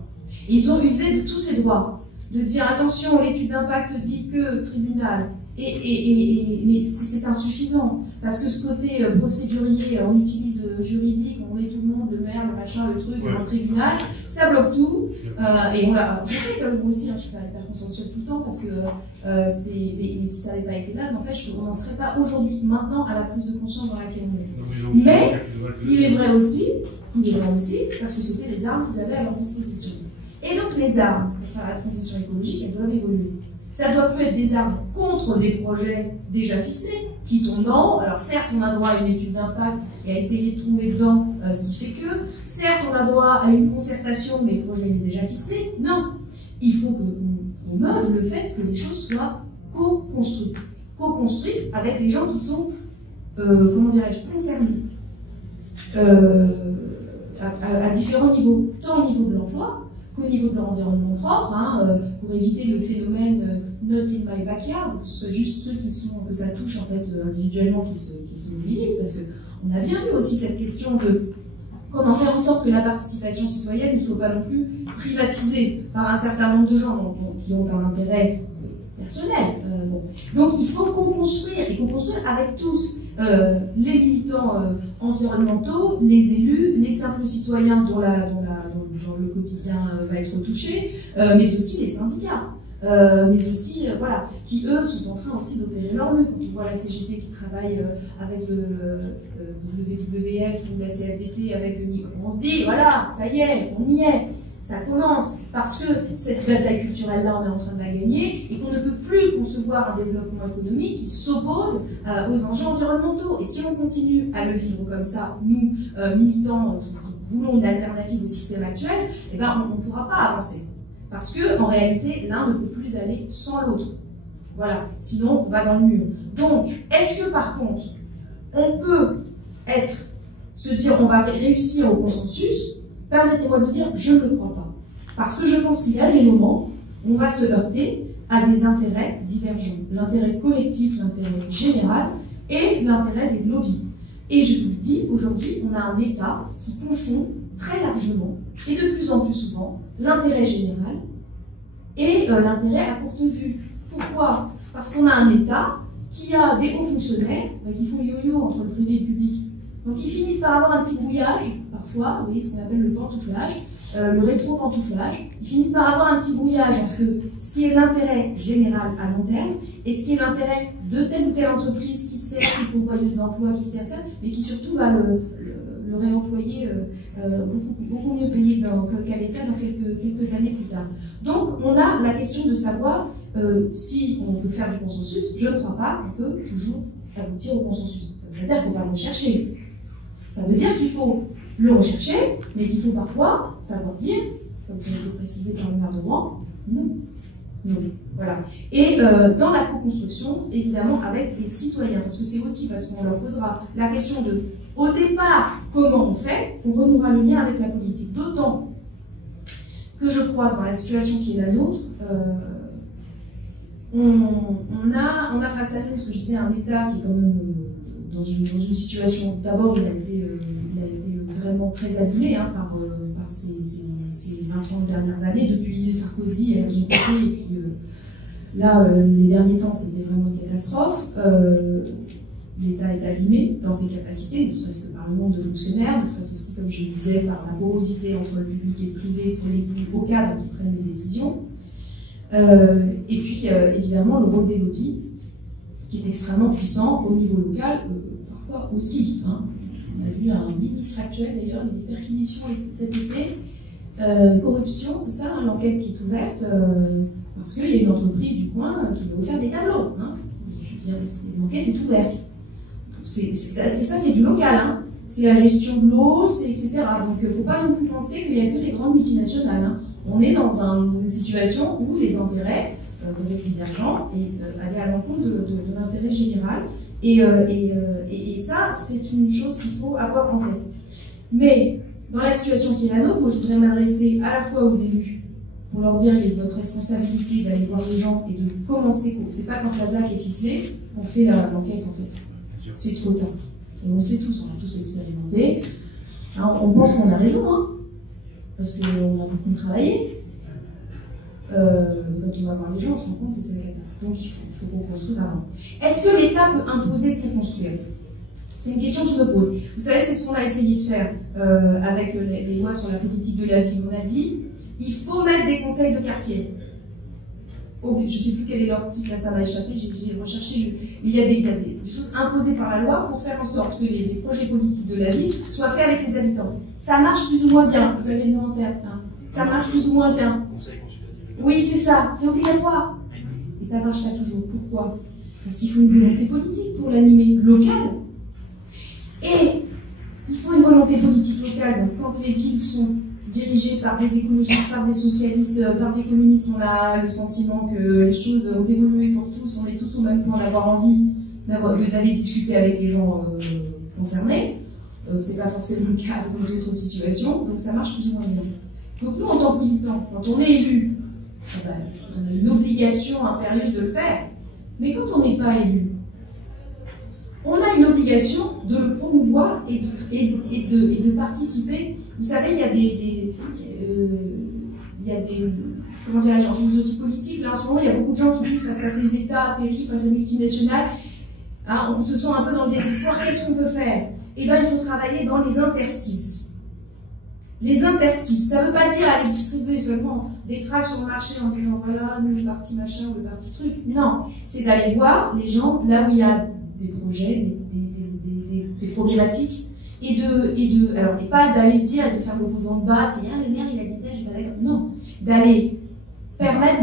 Et ils ont usé de tous ces droits, de dire attention, l'étude d'impact dit que tribunal, mais c'est insuffisant, parce que ce côté procédurier, on utilise juridique, on met tout le monde, le maire, le machin, le truc, dans le tribunal, ça bloque tout, et on l'a. Je sais que moi aussi, hein, je suis pas hyper consensuelle tout le temps, parce que mais si ça n'avait pas été là, n'empêche qu'on n'en serait pas aujourd'hui, maintenant, à la prise de conscience dans laquelle on est. Mais il est vrai aussi, parce que c'était des armes qu'ils avaient à leur disposition. Et donc les armes, pour faire la transition écologique, elles doivent évoluer. Ça ne doit plus être des armes contre des projets déjà ficelés, qui tombent dans. Alors certes, on a droit à une étude d'impact et à essayer de trouver dedans ce qui fait que. Certes, on a droit à une concertation, mais le projet est déjà ficelé. Non. Il faut qu'on promeuve le fait que les choses soient co-construites. Co-construites avec les gens qui sont, comment dirais-je, concernés. À différents niveaux, tant au niveau de l'emploi qu'au niveau de leur environnement propre, hein, pour éviter le phénomène not in my backyard, juste ceux que ça touche en fait individuellement qui se mobilisent, parce qu'on a bien vu aussi cette question de comment faire en sorte que la participation citoyenne ne soit pas non plus privatisée par un certain nombre de gens qui ont un intérêt personnel. Donc il faut co-construire, et co-construire avec tous, les militants environnementaux, les élus, les simples citoyens dont le quotidien va être touché, mais aussi les syndicats, mais aussi, voilà, qui eux sont en train aussi d'opérer leur mieux. Quand on voit la CGT qui travaille avec le WWF ou la CFDT avec on se dit, voilà, ça y est, on y est. Ça commence, parce que cette bataille culturelle-là, on est en train de la gagner, et qu'on ne peut plus concevoir un développement économique qui s'oppose aux enjeux environnementaux. Et si on continue à le vivre comme ça, nous, militants qui voulons une alternative au système actuel, eh ben, on ne pourra pas avancer. Parce que, en réalité, l'un ne peut plus aller sans l'autre. Voilà. Sinon, on va dans le mur. Donc, est-ce que, par contre, on peut se dire, on va réussir au consensus? Permettez-moi de le dire, je ne le crois pas. Parce que je pense qu'il y a des moments où on va se heurter à des intérêts divergents. L'intérêt collectif, l'intérêt général et l'intérêt des lobbies. Et je vous le dis, aujourd'hui, on a un État qui confond très largement, et de plus en plus souvent, l'intérêt général et l'intérêt à courte vue. Pourquoi? Parce qu'on a un État qui a des hauts fonctionnaires qui font yo-yo entre le privé et le public. Donc ils finissent par avoir un petit brouillage, parfois, vous voyez ce qu'on appelle le pantouflage, le rétro-pantouflage. Ils finissent par avoir un petit brouillage entre ce qui est l'intérêt général à long terme et ce qui est l'intérêt de telle ou telle entreprise qui sert une pourvoyeuse d'emploi, qui sert, mais qui surtout va le réemployer beaucoup mieux payé qu'à l'État dans quelques années plus tard. Donc on a la question de savoir si on peut faire du consensus. Je ne crois pas qu'on peut toujours aboutir au consensus. Ça veut dire qu'on va le rechercher. Ça veut dire qu'il faut le rechercher, mais qu'il faut parfois savoir dire, comme ça a été précisé par le maire de Rouen, non. Non. Voilà. Et dans la co-construction, évidemment, avec les citoyens, parce que c'est aussi parce qu'on leur posera la question de, au départ, comment on fait, on renouera le lien avec la politique. D'autant que je crois que dans la situation qui est la nôtre, on a face à nous, ce que je disais, un État qui est quand même dans une situation, d'abord il a été vraiment très abîmé par ces 20-30 dernières années, depuis Sarkozy et RGPP, et puis là, les derniers temps, c'était vraiment une catastrophe. L'État est abîmé dans ses capacités, ne serait-ce que par le nombre de fonctionnaires, ne serait-ce aussi, comme je disais, par la porosité entre le public et le privé pour les plus hauts cadres qui prennent les décisions. Et puis, évidemment, le rôle des lobbies, qui est extrêmement puissant au niveau local, parfois aussi. Hein. On a vu un ministre actuel, d'ailleurs, une perquisition cet été, corruption, c'est ça, hein, l'enquête qui est ouverte, parce qu'il y a une entreprise du coin qui veut faire des tableaux. Hein. Je veux dire, l'enquête est ouverte. C'est ça, c'est du local. Hein. C'est la gestion de l'eau, etc. Donc, il ne faut pas non plus penser qu'il n'y a que les grandes multinationales. Hein. On est dans une situation où les intérêts peuvent être divergents et aller à l'encontre de l'intérêt général. Et ça, c'est une chose qu'il faut avoir en tête. Mais dans la situation qui est la nôtre, moi, je voudrais m'adresser à la fois aux élus pour leur dire qu'il est de votre responsabilité d'aller voir les gens et de commencer. C'est pas quand la ZAC est ficelée qu'on fait l'enquête, en fait. C'est trop tard. Et on sait tous, on a tous expérimenté. Alors, on pense qu'on a raison, hein, parce qu'on a beaucoup travaillé. Quand on va voir les gens, on se rend compte que c'est la cata. Donc il faut qu'on construise avant. Est-ce que l'État peut imposer de construire? C'est une question que je me pose. Vous savez, c'est ce qu'on a essayé de faire avec les lois sur la politique de la ville. On a dit, il faut mettre des conseils de quartier. Oh, je ne sais plus quel est leur titre, là ça m'a échappé, j'ai recherché, mais il y a des choses imposées par la loi pour faire en sorte que les projets politiques de la ville soient faits avec les habitants. Ça marche plus ou moins bien, vous avez le nom en tête, hein. Ça marche plus ou moins bien. Oui, c'est ça, c'est obligatoire. Et ça marche pas toujours. Pourquoi? Parce qu'il faut une volonté politique pour l'animer local. Et il faut une volonté politique locale. Donc quand les villes sont dirigées par des écologistes, par des socialistes, par des communistes, on a le sentiment que les choses ont évolué pour tous, on est tous au même point d'avoir envie d'aller discuter avec les gens concernés. C'est pas forcément le cas pour d'autres situations, donc ça marche plus ou moins bien. Donc nous, en tant que militants, quand on est élu, on a une obligation impérieuse de le faire. Mais quand on n'est pas élu, on a une obligation de le promouvoir et de participer. Vous savez, il y a des comment dirais-je, en philosophie politique, là en ce moment, il y a beaucoup de gens qui disent face à ces États terribles, face à ces multinationales, hein, on se sent un peu dans le désespoir. Qu'est-ce qu'on peut faire? Eh bien, il faut travailler dans les interstices. Les interstices, ça ne veut pas dire aller distribuer seulement des tracts sur le marché en disant voilà, nous le parti machin ou le parti truc. Non, c'est d'aller voir les gens là où il y a des projets, des problématiques, et pas d'aller dire et de faire l'opposant de base, et le maire il a dit ça, je suis pas d'accord. Non, d'aller permettre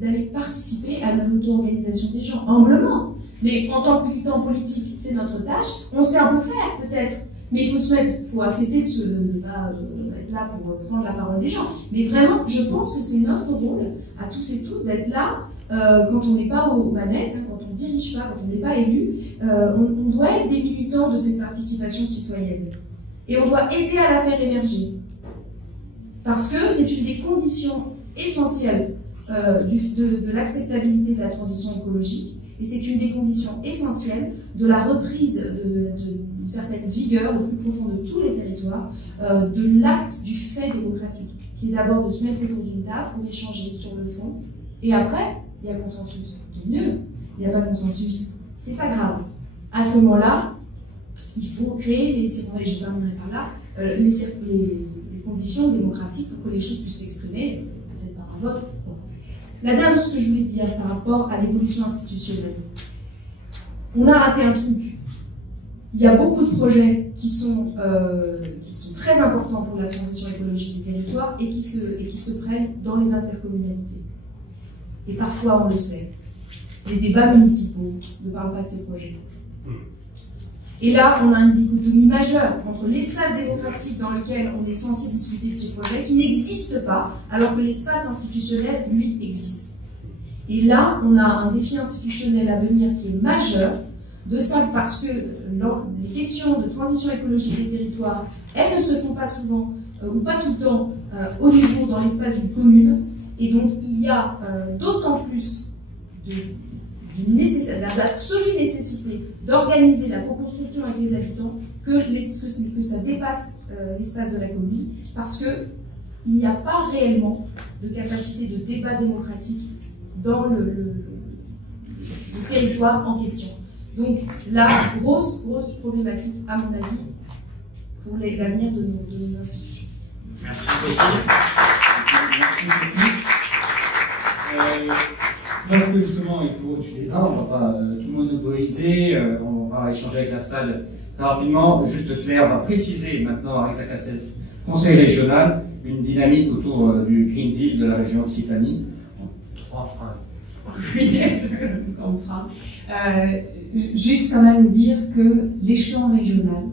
d'aller participer à l'auto-organisation des gens, humblement. Mais en tant que militant politique, c'est notre tâche, on sait un peu faire peut-être. Mais il faut accepter de ne pas être là pour prendre la parole des gens. Mais vraiment, je pense que c'est notre rôle, à tous et toutes, d'être là quand on n'est pas aux manettes, hein, quand on ne dirige pas, quand on n'est pas élu. On doit être des militants de cette participation citoyenne. Et on doit aider à la faire émerger. Parce que c'est une des conditions essentielles de l'acceptabilité de la transition écologique. Et c'est une des conditions essentielles de la reprise d'une certaine vigueur au plus profond de tous les territoires, de l'acte du fait démocratique, qui est d'abord de se mettre autour d'une table pour échanger sur le fond, et après, il y a consensus. Tant mieux, il n'y a pas de consensus, c'est pas grave. À ce moment-là, il faut créer, je terminerai par là, les conditions démocratiques pour que les choses puissent s'exprimer, peut-être par un vote. La dernière chose que je voulais dire par rapport à l'évolution institutionnelle, on a raté un truc. Il y a beaucoup de projets qui sont très importants pour la transition écologique des territoires et qui se prennent dans les intercommunalités. Et parfois, on le sait, les débats municipaux ne parlent pas de ces projets. Et là, on a une dichotomie majeure entre l'espace démocratique dans lequel on est censé discuter de ce projet, qui n'existe pas, alors que l'espace institutionnel, lui, existe. Et là, on a un défi institutionnel à venir qui est majeur, de ça parce que les questions de transition écologique des territoires, elles ne se font pas souvent, ou pas tout le temps, au niveau dans l'espace d'une commune. Et donc, il y a d'autant plus d'absolue nécessité d'organiser la co-construction avec les habitants que ça dépasse l'espace de la commune, parce qu'il n'y a pas réellement de capacité de débat démocratique dans le territoire en question. Donc la grosse problématique, à mon avis, pour l'avenir de nos institutions. Merci Sophie. Parce que justement, il faut du débat, on ne va pas tout monopoliser, on va échanger avec la salle très rapidement. Juste Claire va préciser maintenant avec sa cassette conseil régional une dynamique autour du Green Deal de la région Occitanie en 3 phrases. Oui, je comprends. Juste quand même dire que l'échelon régional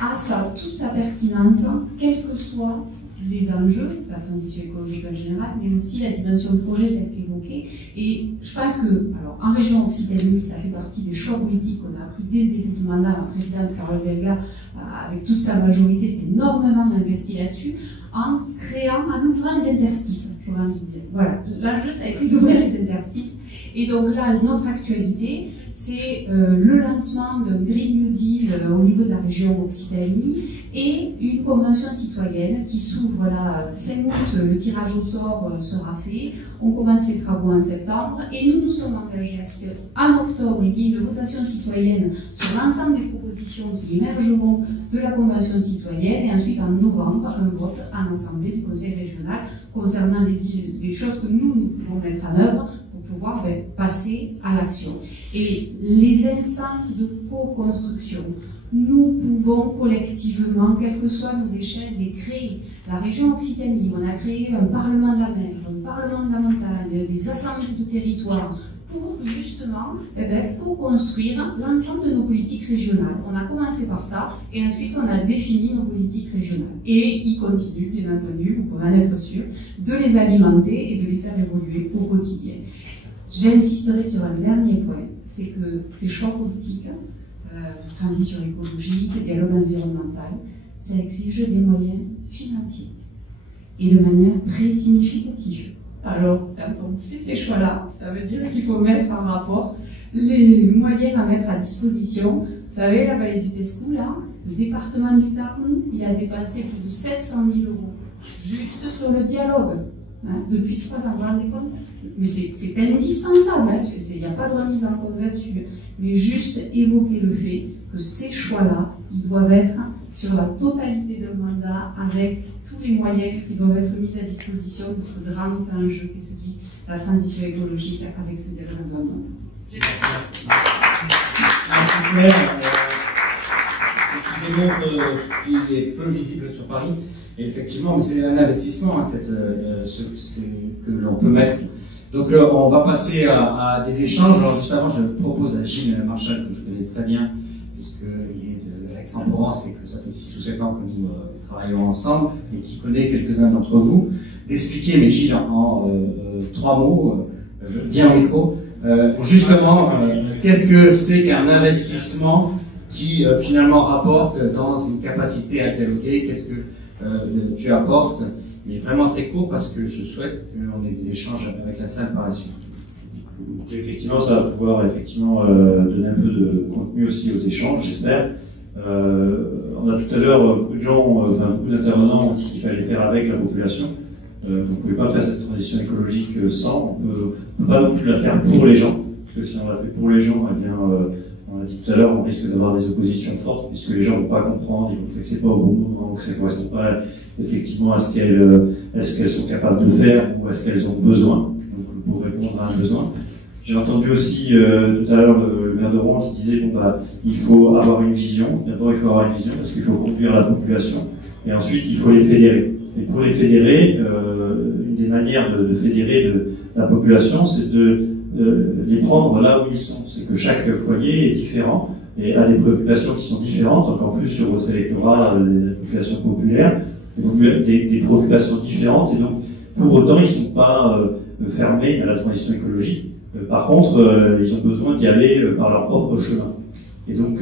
a toute sa pertinence, quels que soient les enjeux, la transition écologique en général, mais aussi la dimension de projet telle qu'évoquée. Et je pense que, alors, en région Occitanie, ça fait partie des choix politiques qu'on a pris dès le début du mandat. La présidente Carole Delga, avec toute sa majorité, s'est énormément investie là-dessus, en ouvrant les interstices, j'aurais envie de dire. Voilà, l'enjeu, ça a été d'ouvrir les interstices. Et donc là, notre actualité, c'est le lancement d'un Green New Deal au niveau de la région Occitanie et une convention citoyenne qui s'ouvre là fin août. Le tirage au sort sera fait. On commence les travaux en septembre et nous nous sommes engagés à ce qu'en octobre, il y ait une votation citoyenne sur l'ensemble des propositions qui émergeront de la convention citoyenne et ensuite en novembre, un vote à l'Assemblée du Conseil régional concernant les choses que nous pouvons mettre en œuvre pour pouvoir passer à l'action. Et les instances de co-construction, nous pouvons collectivement, quelles que soient nos échelles, les créer. La région Occitanie, on a créé un Parlement de la mer, un Parlement de la montagne, des assemblées de territoire, pour justement co-construire l'ensemble de nos politiques régionales. On a commencé par ça, et ensuite on a défini nos politiques régionales. Et il continue, bien entendu, vous pouvez en être sûr, de les alimenter et de les faire évoluer au quotidien. J'insisterai sur un dernier point, c'est que ces choix politiques, transition écologique, dialogue environnemental, ça exige des moyens financiers et de manière très significative. Alors, quand on fait ces choix-là, ça veut dire qu'il faut mettre en rapport les moyens à mettre à disposition. Vous savez, la vallée du Tescou, là, le département du Tarn, il a dépensé plus de 700 000 euros juste sur le dialogue. Hein, depuis 3 ans, vous vous rendez compte? Mais c'est indispensable, hein, il n'y a pas de remise en cause là-dessus, mais juste évoquer le fait que ces choix-là, ils doivent être sur la totalité d'un mandat avec tous les moyens qui doivent être mis à disposition de ce grand enjeu qui est celui de la transition écologique avec ce développement. Merci Claire. Tu démontres ce qui est peu visible sur Paris. Et effectivement, c'est un investissement hein, que l'on peut mettre. Donc on va passer à des échanges. Alors juste avant, je propose à Gilles Marchal, que je connais très bien, puisqu'il est de Aix-en-Provence et que ça fait 6 ou 7 ans que nous travaillons ensemble, et qui connaît quelques-uns d'entre vous, d'expliquer, mais Gilles, en 3 mots, viens au micro, justement, qu'est-ce que c'est qu'un investissement qui finalement rapporte dans une capacité à dialoguer, qu'est-ce que tu apportes, mais vraiment très court parce que je souhaite qu'on ait des échanges avec la salle par la suite. Effectivement, ça va pouvoir donner un peu de contenu aussi aux échanges, j'espère. On a tout à l'heure beaucoup de gens, beaucoup d'intervenants ont dit qu'il fallait faire avec la population. On ne pouvait pas faire cette transition écologique sans. On ne peut pas non plus la faire pour les gens, parce que si on la fait pour les gens, eh bien, on l'a dit tout à l'heure, on risque d'avoir des oppositions fortes, puisque les gens ne vont pas comprendre, ils vont trouver que c'est pas au bon moment, que ça ne correspond pas effectivement à ce qu'elles sont capables de faire ou à ce qu'elles ont besoin, donc pour répondre à un besoin. J'ai entendu aussi tout à l'heure le maire de Rouen qui disait il faut avoir une vision. D'abord, il faut avoir une vision parce qu'il faut conduire la population, et ensuite il faut les fédérer. Et pour les fédérer, une des manières de fédérer la population, c'est de les prendre là où ils sont. C'est que chaque foyer est différent, et a des préoccupations qui sont différentes, encore plus sur votre électorat, la population populaire, et donc des préoccupations différentes, et donc pour autant ils ne sont pas fermés à la transition écologique. Par contre, ils ont besoin d'y aller par leur propre chemin. Et donc,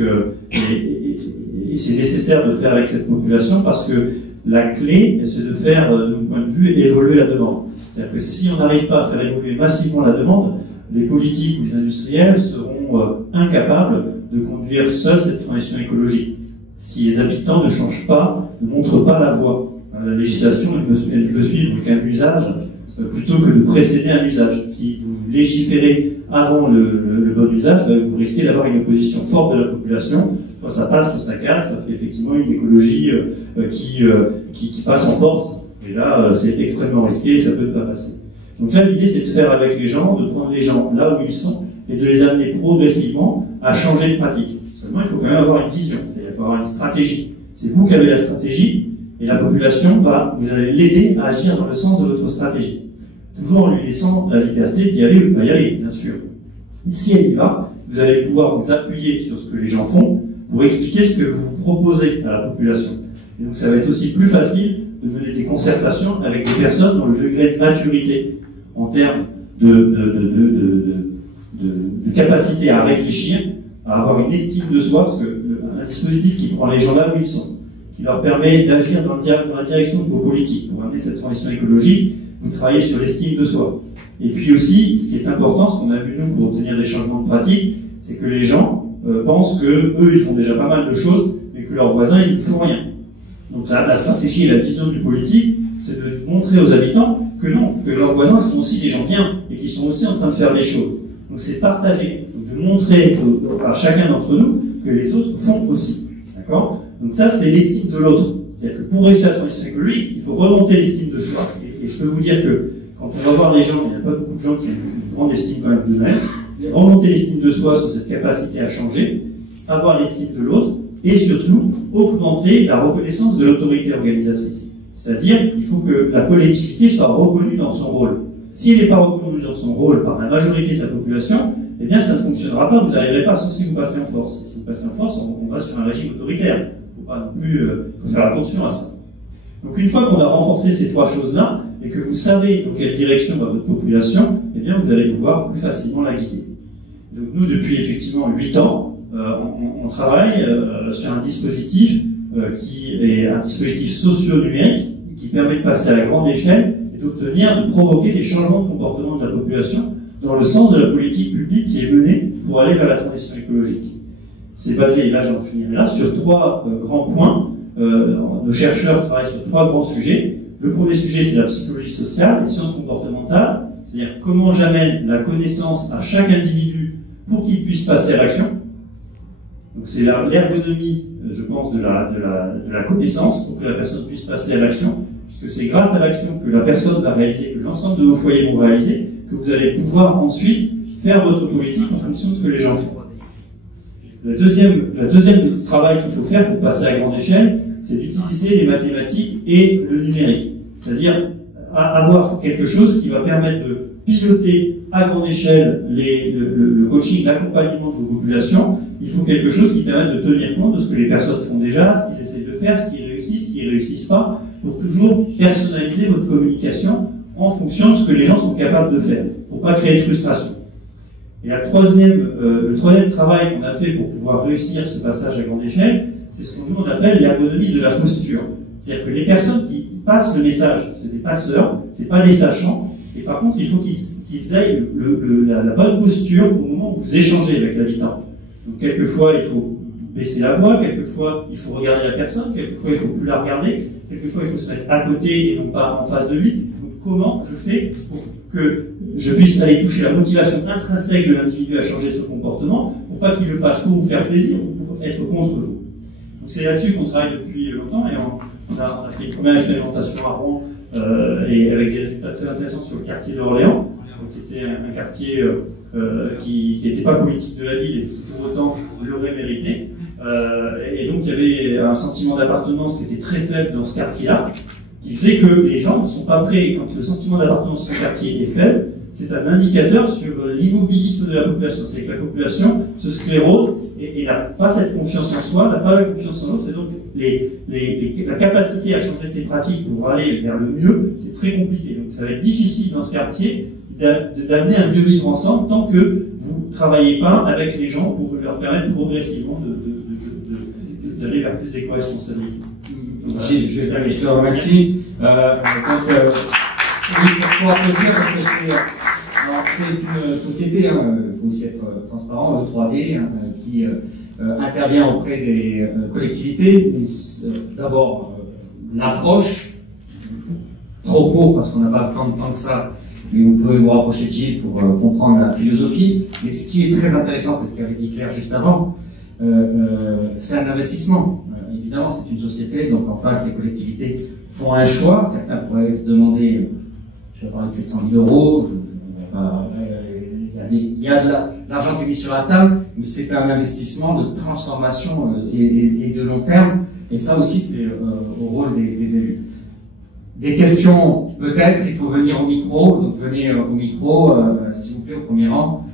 et c'est nécessaire de faire avec cette population parce que la clé, c'est de faire, de mon point de vue, évoluer la demande. C'est-à-dire que si on n'arrive pas à faire évoluer massivement la demande, les politiques ou les industriels seront incapables de conduire seuls cette transition écologique. Si les habitants ne changent pas, ne montrent pas la voie. La législation, elle peut suivre qu'un usage plutôt que de précéder un usage. Si vous légiférez avant le bon usage, vous risquez d'avoir une opposition forte de la population. Soit ça passe, soit ça casse, ça fait effectivement une écologie qui passe en force. Et là, c'est extrêmement risqué et ça peut ne pas passer. Donc là, l'idée, c'est de faire avec les gens, de prendre les gens là où ils sont et de les amener progressivement à changer de pratique. Seulement, il faut quand même avoir une vision, c'est-à-dire qu'il faut avoir une stratégie. C'est vous qui avez la stratégie et la population vous allez l'aider à agir dans le sens de votre stratégie. Toujours en lui laissant la liberté d'y aller ou de pas y aller, bien sûr. Et si elle y va, vous allez pouvoir vous appuyer sur ce que les gens font pour expliquer ce que vous proposez à la population. Et donc ça va être aussi plus facile de mener des concertations avec des personnes dont le degré de maturité en termes de capacité à réfléchir, à avoir une estime de soi, parce qu'un dispositif qui prend les gens là où ils sont, qui leur permet d'agir dans la direction de vos politiques pour amener cette transition écologique, vous travaillez sur l'estime de soi. Et puis aussi, ce qui est important, ce qu'on a vu nous pour obtenir des changements de pratique, c'est que les gens pensent que eux, ils font déjà pas mal de choses, mais que leurs voisins, ils ne font rien. Donc la stratégie et la vision du politique, c'est de montrer aux habitants que non, que leurs voisins sont aussi des gens bien, et qu'ils sont aussi en train de faire des choses. Donc c'est partager, donc de montrer à chacun d'entre nous que les autres font aussi. D'accord ? Donc ça, c'est l'estime de l'autre. C'est-à-dire que pour réussir la transition écologique, il faut remonter l'estime de soi. Et je peux vous dire que quand on va voir les gens, il n'y a pas beaucoup de gens qui ont une grande estime quand même d'eux-mêmes, remonter l'estime de soi sur cette capacité à changer, avoir l'estime de l'autre, et surtout augmenter la reconnaissance de l'autorité organisatrice. C'est-à-dire qu'il faut que la collectivité soit reconnue dans son rôle. Si elle n'est pas reconnue dans son rôle par la majorité de la population, eh bien ça ne fonctionnera pas, vous n'arriverez pas, sauf si vous passez en force. Si vous passez en force, on va sur un régime autoritaire. Il ne faut pas non plus, faut faire attention à ça. Donc une fois qu'on a renforcé ces trois choses-là, et que vous savez dans quelle direction va votre population, eh bien vous allez pouvoir plus facilement la guider. Donc nous, depuis effectivement 8 ans, on travaille sur un dispositif qui est un dispositif socio-numérique qui permet de passer à la grande échelle et d'obtenir, de provoquer des changements de comportement de la population dans le sens de la politique publique qui est menée pour aller vers la transition écologique. C'est basé, et là j'en finirai là, sur trois grands points. Nos chercheurs travaillent sur trois grands sujets. Le premier sujet, c'est la psychologie sociale, les sciences comportementales, c'est-à-dire comment j'amène la connaissance à chaque individu pour qu'il puisse passer à l'action. Donc c'est l'ergonomie, je pense, de la connaissance pour que la personne puisse passer à l'action, puisque c'est grâce à l'action que la personne va réaliser, que l'ensemble de vos foyers vont réaliser, que vous allez pouvoir ensuite faire votre politique en fonction de ce que les gens font. Le deuxième travail qu'il faut faire pour passer à grande échelle, c'est d'utiliser les mathématiques et le numérique. C'est-à-dire avoir quelque chose qui va permettre de piloter à grande échelle le coaching, l'accompagnement de vos populations. Il faut quelque chose qui permette de tenir compte de ce que les personnes font déjà, ce qu'ils essaient de faire, ce qu'ils réussissent, ce qu'ils ne réussissent pas, pour toujours personnaliser votre communication en fonction de ce que les gens sont capables de faire, pour pas créer de frustration. Et le troisième travail qu'on a fait pour pouvoir réussir ce passage à grande échelle, c'est ce qu'on appelle l'ergonomie de la posture. C'est-à-dire que les personnes qui passent le message, c'est des passeurs, c'est pas des sachants, et par contre, il faut qu'ils aient la bonne posture au moment où vous échangez avec l'habitant. Donc, quelquefois, il faut baisser la voix, quelquefois, il faut regarder la personne, quelquefois, il faut plus la regarder, quelquefois, il faut se mettre à côté et non pas en face de lui. Donc, comment je fais pour que je puisse aller toucher la motivation intrinsèque de l'individu à changer son comportement, pour pas qu'il le fasse pour vous faire plaisir ou pour être contre vous. Donc, c'est là-dessus qu'on travaille depuis longtemps, et on a fait une première expérimentation à Rouen, et avec des résultats très intéressants sur le quartier d'Orléans, qui était un quartier qui n'était pas politique de la ville et qui pour autant l'aurait mérité. Et donc il y avait un sentiment d'appartenance qui était très faible dans ce quartier-là, qui faisait que les gens ne sont pas prêts, quand le sentiment d'appartenance dans ce quartier est faible, c'est un indicateur sur l'immobilisme de la population. C'est que la population se sclérose et n'a pas cette confiance en soi, n'a pas la confiance en l'autre, et donc la capacité à changer ses pratiques pour aller vers le mieux, c'est très compliqué. Donc ça va être difficile dans ce quartier d'amener un mieux vivre ensemble tant que vous ne travaillez pas avec les gens pour leur permettre progressivement d'aller vers plus d'éco-responsabilité. Je te remercie. Oui, pour applaudir, parce que c'est une société, il faut aussi être transparent, 3D, qui intervient auprès des collectivités. D'abord, l'approche, trop court, parce qu'on n'a pas tant de temps que ça, mais vous pouvez vous rapprocher de Gilles pour comprendre la philosophie. Mais ce qui est très intéressant, c'est ce qu'avait dit Claire juste avant, c'est un investissement. Évidemment, c'est une société, donc en face, les collectivités font un choix. Certains pourraient se demander, je vais parler de 700 000 euros, il y a de l'argent qui est mis sur la table, mais c'est un investissement de transformation et de long terme, et ça aussi, c'est au rôle des élus. Des questions, peut-être, il faut venir au micro, donc venez au micro, s'il vous plaît, au premier rang.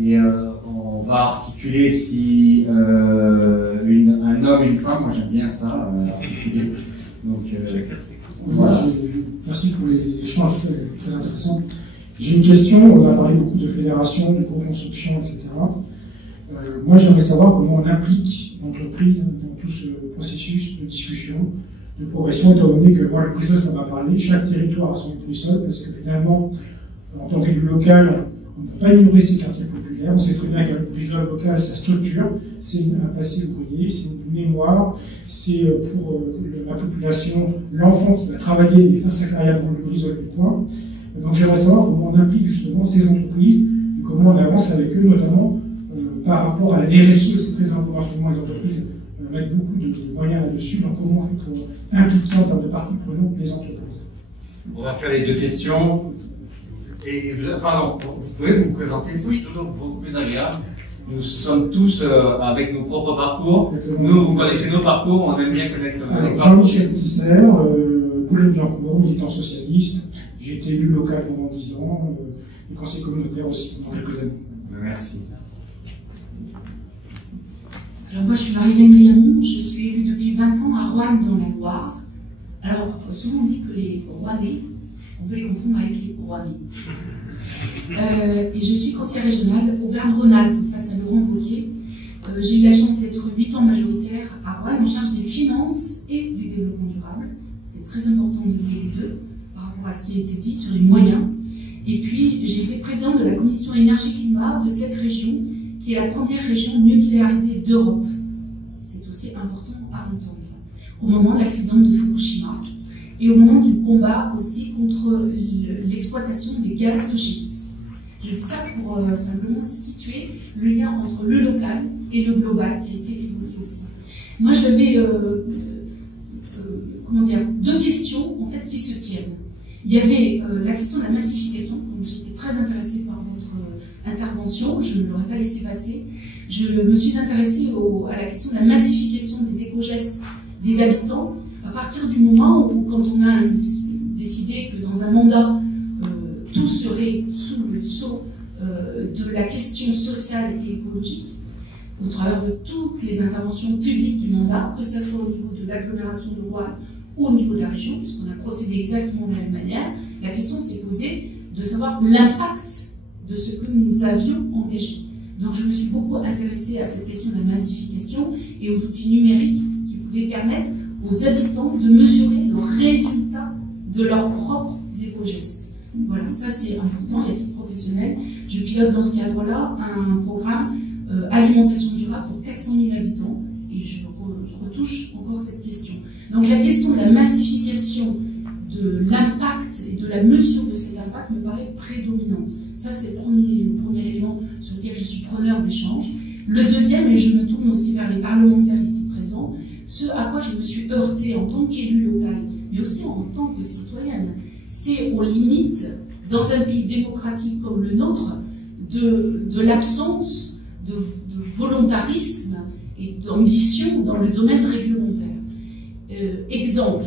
Et on va articuler si un homme et une femme, moi j'aime bien ça, articuler. Donc, voilà. Merci pour les échanges très intéressants. J'ai une question, on a parlé beaucoup de fédération, de co-construction, etc. Moi j'aimerais savoir comment on implique l'entreprise dans tout ce processus de discussion, de progression, étant donné que moi le Brissol ça m'a parlé, chaque territoire a son Brissol, parce que finalement, en tant qu'élu local, on ne peut pas ignorer ces quartiers populaires. On sait très bien que le Brissol local, sa structure, c'est un passé ouvrier, c'est une mémoire, c'est pour la population, l'enfant qui va travailler et faire sa carrière dans le Brissol du coin. Donc j'aimerais savoir comment on implique justement ces entreprises et comment on avance avec eux, notamment par rapport à la RSE. C'est très important pour les entreprises mettent beaucoup de moyens là-dessus. Donc comment on fait pour impliquer en termes de parties prenantes les entreprises? On va faire les deux questions. Et pardon, vous pouvez vous présenter, c'est toujours beaucoup plus agréable. Nous sommes tous avec nos propres parcours. Nous, vous connaissez nos parcours, on aime bien connaître les parcours. Jean-Michel Tisser, Pauline Biancourt, militant socialiste. J'ai été élu local pendant 10 ans, et conseiller communautaire aussi pendant quelques années. Merci. Alors moi, je suis Marie-Hélène Briamont, je suis élue depuis 20 ans à Roanne dans la Loire. Alors, souvent on dit que les Rouennais, on peut les confondre avec les Rouennais. Et je suis conseillère régionale Auvergne-Rhône-Alpes face à Laurent Wauquiez. J'ai eu la chance d'être 8 ans majoritaire à Roanne en charge des finances et du développement durable. C'est très important de lier les deux par rapport à ce qui a été dit sur les moyens. Et puis, j'ai été présidente de la commission énergie-climat de cette région, qui est la première région nucléarisée d'Europe. C'est aussi important à entendre. Au moment de l'accident de Fukushima et au moment du combat aussi contre l'exploitation des gaz de schiste. Je dis ça pour simplement situer le lien entre le local et le global qui a été évoqué aussi. Moi, j'avais deux questions en fait qui se tiennent. Il y avait la question de la massification. Donc j'étais très intéressée par votre intervention. Je ne l'aurais pas laissé passer. Je me suis intéressée à la question de la massification des éco-gestes des habitants à partir du moment où, quand on a décidé que dans un mandat, tout serait sous le sceau de la question sociale et écologique, au travers de toutes les interventions publiques du mandat, que ce soit au niveau de l'agglomération de Roanne ou au niveau de la région, puisqu'on a procédé exactement de la même manière, la question s'est posée de savoir l'impact de ce que nous avions engagé. Donc je me suis beaucoup intéressée à cette question de la massification et aux outils numériques qui pouvaient permettre aux habitants de mesurer le résultat de leurs propres éco-gestes. Voilà, ça c'est important et à titre professionnel. Je pilote dans ce cadre-là un programme alimentation durable pour 400 000 habitants et je retouche encore cette question. Donc la question de la massification, de l'impact et de la mesure de cet impact me paraît prédominante. Ça c'est le premier élément sur lequel je suis preneur d'échange. Le deuxième, et je me tourne aussi vers les parlementaires ici présents, ce à quoi je me suis heurtée en tant qu'élue locale, mais aussi en tant que citoyenne, c'est aux limites, dans un pays démocratique comme le nôtre, de l'absence de volontarisme et d'ambition dans le domaine réglementaire. Exemple,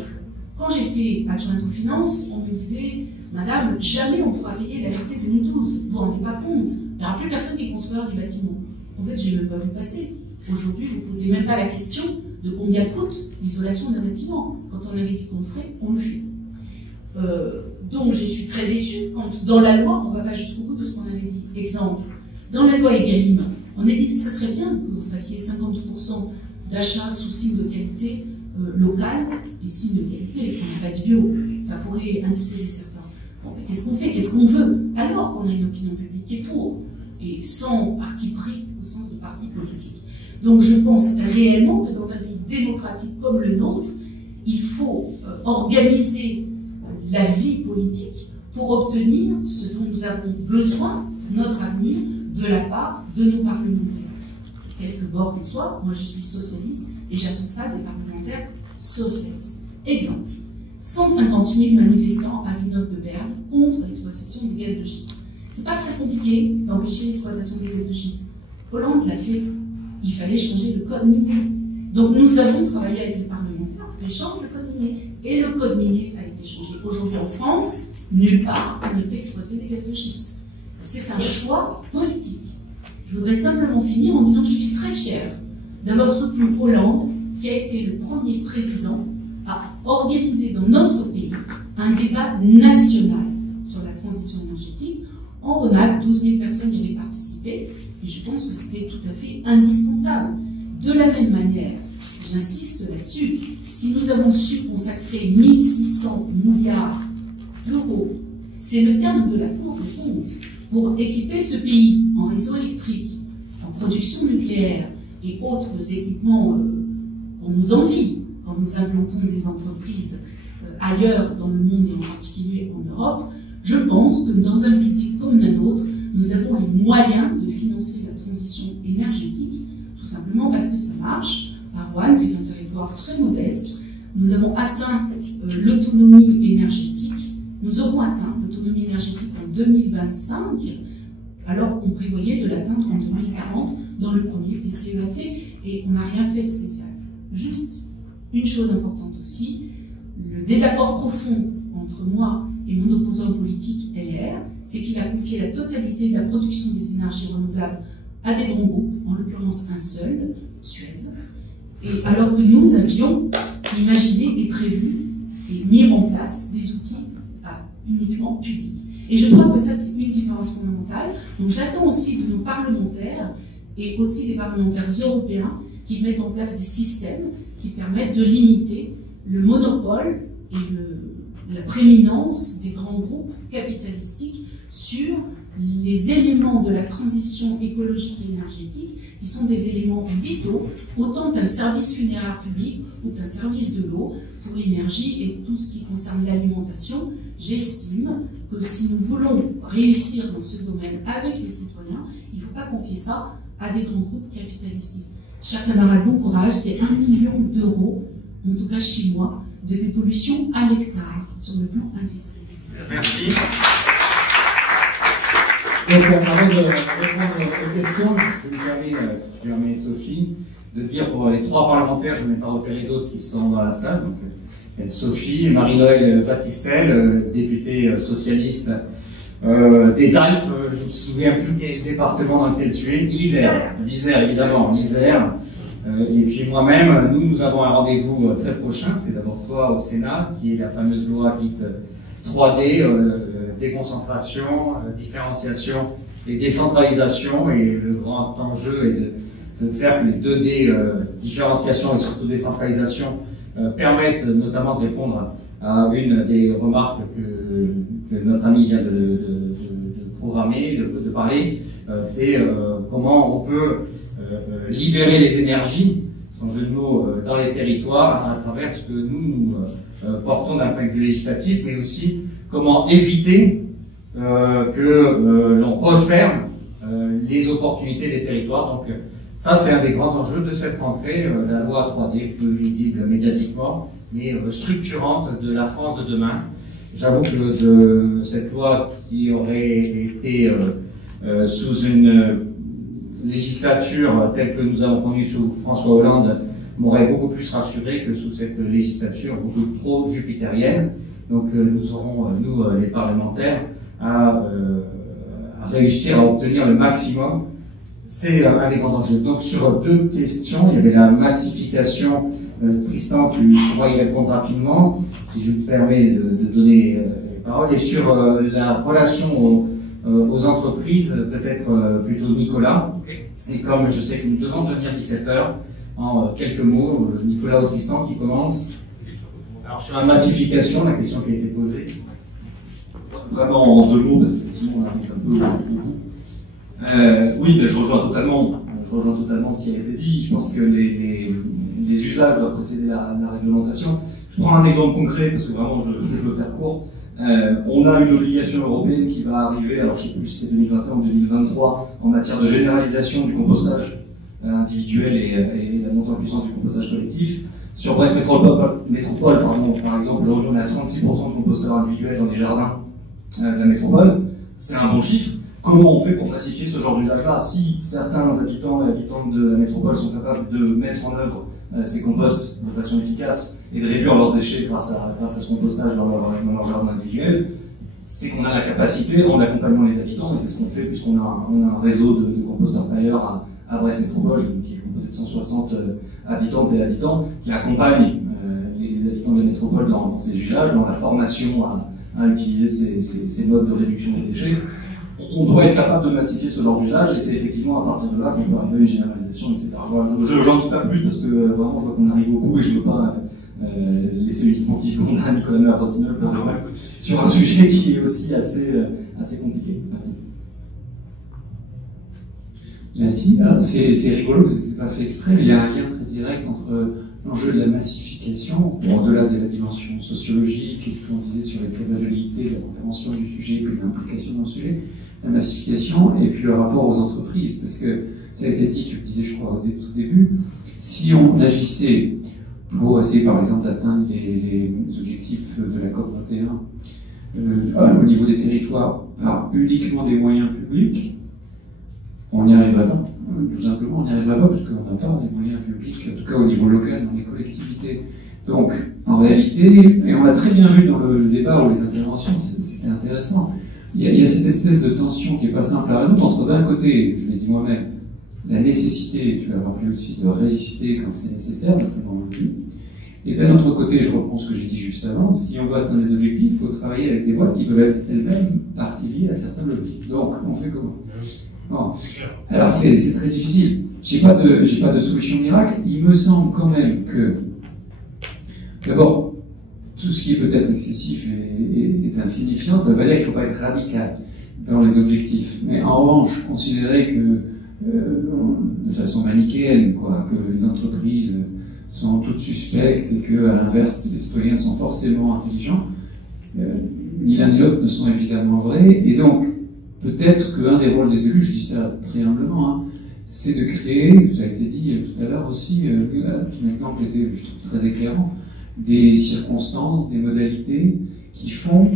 Quand j'étais adjointe aux finances, on me disait « Madame, jamais on pourra payer la RT 2012, vous vous rendez pas compte, il n'y aura plus personne qui construira des bâtiments. » En fait, je n'ai même pas vu passer. Aujourd'hui, vous ne posez même pas la question de combien coûte l'isolation d'un bâtiment. Quand on avait dit qu'on le ferait, on le fait. Donc, je suis très déçue quand, dans la loi, on ne va pas jusqu'au bout de ce qu'on avait dit. Exemple, dans la loi Egalim, on a dit que ça serait bien que vous fassiez 50% d'achat sous signe de qualité locale et signe de qualité. On n'a pas dit bio. Ça pourrait indisposer certains. Bon, qu'est-ce qu'on fait? Qu'est-ce qu'on veut? Alors qu'on a une opinion publique qui est pour, et sans parti pris au sens de parti politique. Donc je pense réellement que dans un pays démocratique comme le nôtre, il faut organiser la vie politique pour obtenir ce dont nous avons besoin pour notre avenir de la part de nos parlementaires. Quelque bord qu'ils soient, moi je suis socialiste et j'attends ça des parlementaires socialistes. Exemple, 150 000 manifestants à Villeneuve-de-Berg contre l'exploitation des gaz de schiste. C'est pas très compliqué d'empêcher l'exploitation des gaz de schiste. Hollande l'a fait. Il fallait changer le code minier. Donc nous avons travaillé avec les parlementaires pour qu'ils changent le code minier. Et le code minier a été changé. Aujourd'hui en France, nulle part on ne peut exploiter des gaz de schiste. C'est un choix politique. Je voudrais simplement finir en disant que je suis très fière d'avoir soutenu Hollande, qui a été le premier président à organiser dans notre pays un débat national sur la transition énergétique. En Rhône-Alpes, 12 000 personnes y avaient participé, et je pense que c'était tout à fait indispensable. De la même manière, j'insiste là-dessus, si nous avons su consacrer 1 600 milliards d'euros, c'est le terme de la Cour des comptes, pour équiper ce pays en réseau électrique, en production nucléaire et autres équipements qu'on nous envie quand nous implantons des entreprises ailleurs dans le monde et en particulier en Europe. Je pense que dans un pays comme le nôtre, nous avons les moyens de financer la transition énergétique, tout simplement parce que ça marche. À Roanne, qui est un territoire très modeste, nous avons atteint l'autonomie énergétique. Nous aurons atteint l'autonomie énergétique en 2025, alors qu'on prévoyait de l'atteindre en 2040 dans le premier PCEAT, et on n'a rien fait de spécial. Juste une chose importante aussi, le désaccord profond entre moi et mon opposant politique LR, c'est qu'il a confié la totalité de la production des énergies renouvelables à des grands groupes, en l'occurrence un seul, Suez, et alors que nous avions imaginé et prévu et mis en place des outils uniquement publics. Et je crois que ça, c'est une différence fondamentale. Donc j'attends aussi de nos parlementaires et aussi des parlementaires européens qui mettent en place des systèmes qui permettent de limiter le monopole et la prééminence des grands groupes capitalistiques sur les éléments de la transition écologique et énergétique qui sont des éléments vitaux, autant qu'un service funéraire public ou qu'un service de l'eau pour l'énergie et tout ce qui concerne l'alimentation. J'estime que si nous voulons réussir dans ce domaine avec les citoyens, il ne faut pas confier ça à des grands groupes capitalistiques. Chers camarades, bon courage, c'est 1 million d'euros, en tout cas chez moi, de dépollution à l'hectare sur le plan industriel. Merci. Donc, avant de répondre aux questions, je me permets, Sophie, de dire pour les 3 parlementaires, je n'ai pas repéré d'autres qui sont dans la salle. Donc, Sophie, Marie-Noëlle Battistel, députée socialiste des Alpes, je ne me souviens plus quel département dans lequel tu es, l'Isère, évidemment, l'Isère. Et puis moi-même, nous avons un rendez-vous très prochain, c'est d'abord toi au Sénat, qui est la fameuse loi dite 3D, déconcentration, différenciation et décentralisation, et le grand enjeu est de faire que les 2D, différenciation et surtout décentralisation, permettent notamment de répondre à une des remarques que notre ami vient de programmer, de parler, c'est comment on peut libérer les énergies, sans jeu de mots, dans les territoires à travers ce que nous portons d'un point de vue législatif, mais aussi comment éviter que l'on referme les opportunités des territoires. Donc ça, c'est un des grands enjeux de cette rentrée, la loi 3D, peu visible médiatiquement, mais structurante de la France de demain. J'avoue que cette loi qui aurait été sous une législature telle que nous avons connue sous François Hollande m'aurait beaucoup plus rassuré que sous cette législature beaucoup trop jupitérienne. Donc nous aurons, nous les parlementaires, à réussir à obtenir le maximum. C'est un des grands enjeux. Donc sur deux questions, il y avait la massification. Tristan, tu pourras y répondre rapidement, si je me permets de donner les paroles. Et sur la relation aux entreprises, peut-être plutôt Nicolas. Et comme je sais que nous devons tenir 17h, en quelques mots, Nicolas ou Tristan qui commence. Alors sur la massification, la question qui a été posée. Vraiment en deux mots, parce qu'effectivement on arrive un peu au bout. Oui, mais je rejoins totalement ce qui a été dit. Je pense que les usages doivent précéder la réglementation. Je prends un exemple concret, parce que vraiment je veux faire court. On a une obligation européenne qui va arriver, alors je ne sais plus si c'est 2021 ou 2023, en matière de généralisation du compostage individuel et la montée en puissance du compostage collectif. Sur Brest Métropole, par exemple, aujourd'hui on est à 36% de composteurs individuels dans les jardins de la métropole. C'est un bon chiffre. Comment on fait pour massifier ce genre d'usage-là? Si certains habitants et habitantes de la métropole sont capables de mettre en œuvre ces composts de façon efficace et de réduire leurs déchets grâce à ce compostage dans leur jardin individuel, c'est qu'on a la capacité, en accompagnant les habitants, et c'est ce qu'on fait puisqu'on a un réseau de composteurs tailleurs à Brest Métropole, qui est composé de 160 habitantes et habitants, qui accompagnent les habitants de la métropole dans ces usages, dans la formation à utiliser ces modes de réduction des déchets. On doit être capable de massifier ce genre d'usage, et c'est effectivement à partir de là qu'on peut arriver à une généralisation, etc. Voilà, je n'en dis pas plus parce que vraiment je vois qu'on arrive au bout et je ne veux pas laisser uniquement 10 secondes à Nicolas Rossignol sur un sujet qui est aussi assez compliqué. Merci. C'est rigolo parce que c'est pas fait exprès, mais il y a un lien très direct entre l'enjeu de la massification, au-delà de la dimension sociologique et ce qu'on disait sur les probabilités, la compréhension du sujet et l'implication dans le sujet, la massification, et puis le rapport aux entreprises, parce que ça a été dit, tu le disais je crois au tout début, si on agissait pour essayer par exemple d'atteindre les objectifs de la COP21 au niveau des territoires par uniquement des moyens publics, on n'y arriverait pas. Tout simplement, on n'y arriverait pas parce qu'on n'a pas les moyens publics, en tout cas au niveau local, dans les collectivités. Donc, en réalité, et on l'a très bien vu dans le débat ou les interventions, c'était intéressant, il y a cette espèce de tension qui n'est pas simple à résoudre entre d'un côté, je l'ai dit moi-même, la nécessité, tu l'as rappelé aussi, de résister quand c'est nécessaire, notamment dans le but, et d'un autre côté, je reprends ce que j'ai dit juste avant, si on veut atteindre des objectifs, il faut travailler avec des boîtes qui peuvent être elles-mêmes partie liée à certains lobbies. Donc, on fait comment? Bon. Alors c'est très difficile. J'ai pas de solution miracle. Il me semble quand même que d'abord tout ce qui est peut-être excessif est insignifiant. Ça veut pas dire qu'il faut pas être radical dans les objectifs. Mais en revanche, considérer que de façon manichéenne, que les entreprises sont toutes suspectes et que à l'inverse les citoyens sont forcément intelligents, ni l'un ni l'autre ne sont évidemment vrais. Et donc peut-être qu'un des rôles des élus, je dis ça très humblement, c'est de créer, ça a été dit tout à l'heure aussi, ton exemple était, je trouve, très éclairant, des circonstances, des modalités qui font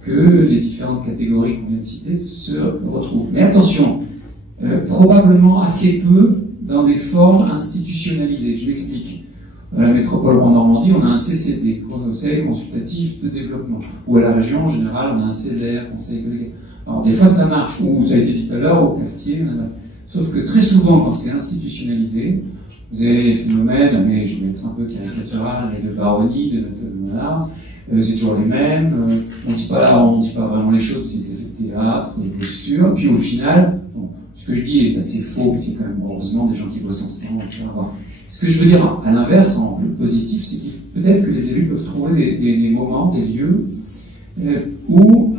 que les différentes catégories qu'on vient de citer se retrouvent. Mais attention, probablement assez peu dans des formes institutionnalisées. Je m'explique. À la métropole en Normandie, on a un CCD, Conseil consultatif de développement. Ou à la région, en général, on a un CESER, Conseil collégial. Alors, des fois, ça marche, ou ça a été dit tout à l'heure, au quartier, sauf que très souvent, quand c'est institutionnalisé, vous avez les phénomènes, mais je vais être un peu caricatural, mais de baronnie, voilà, c'est toujours les mêmes, on dit pas vraiment les choses, c'est des effets de théâtre, des postures, puis au final, bon, ce que je dis est assez faux, mais c'est quand même heureusement des gens qui bossent ensemble, etc. Ce que je veux dire, à l'inverse, en plus positif, c'est que peut-être que les élus peuvent trouver des moments, des lieux, où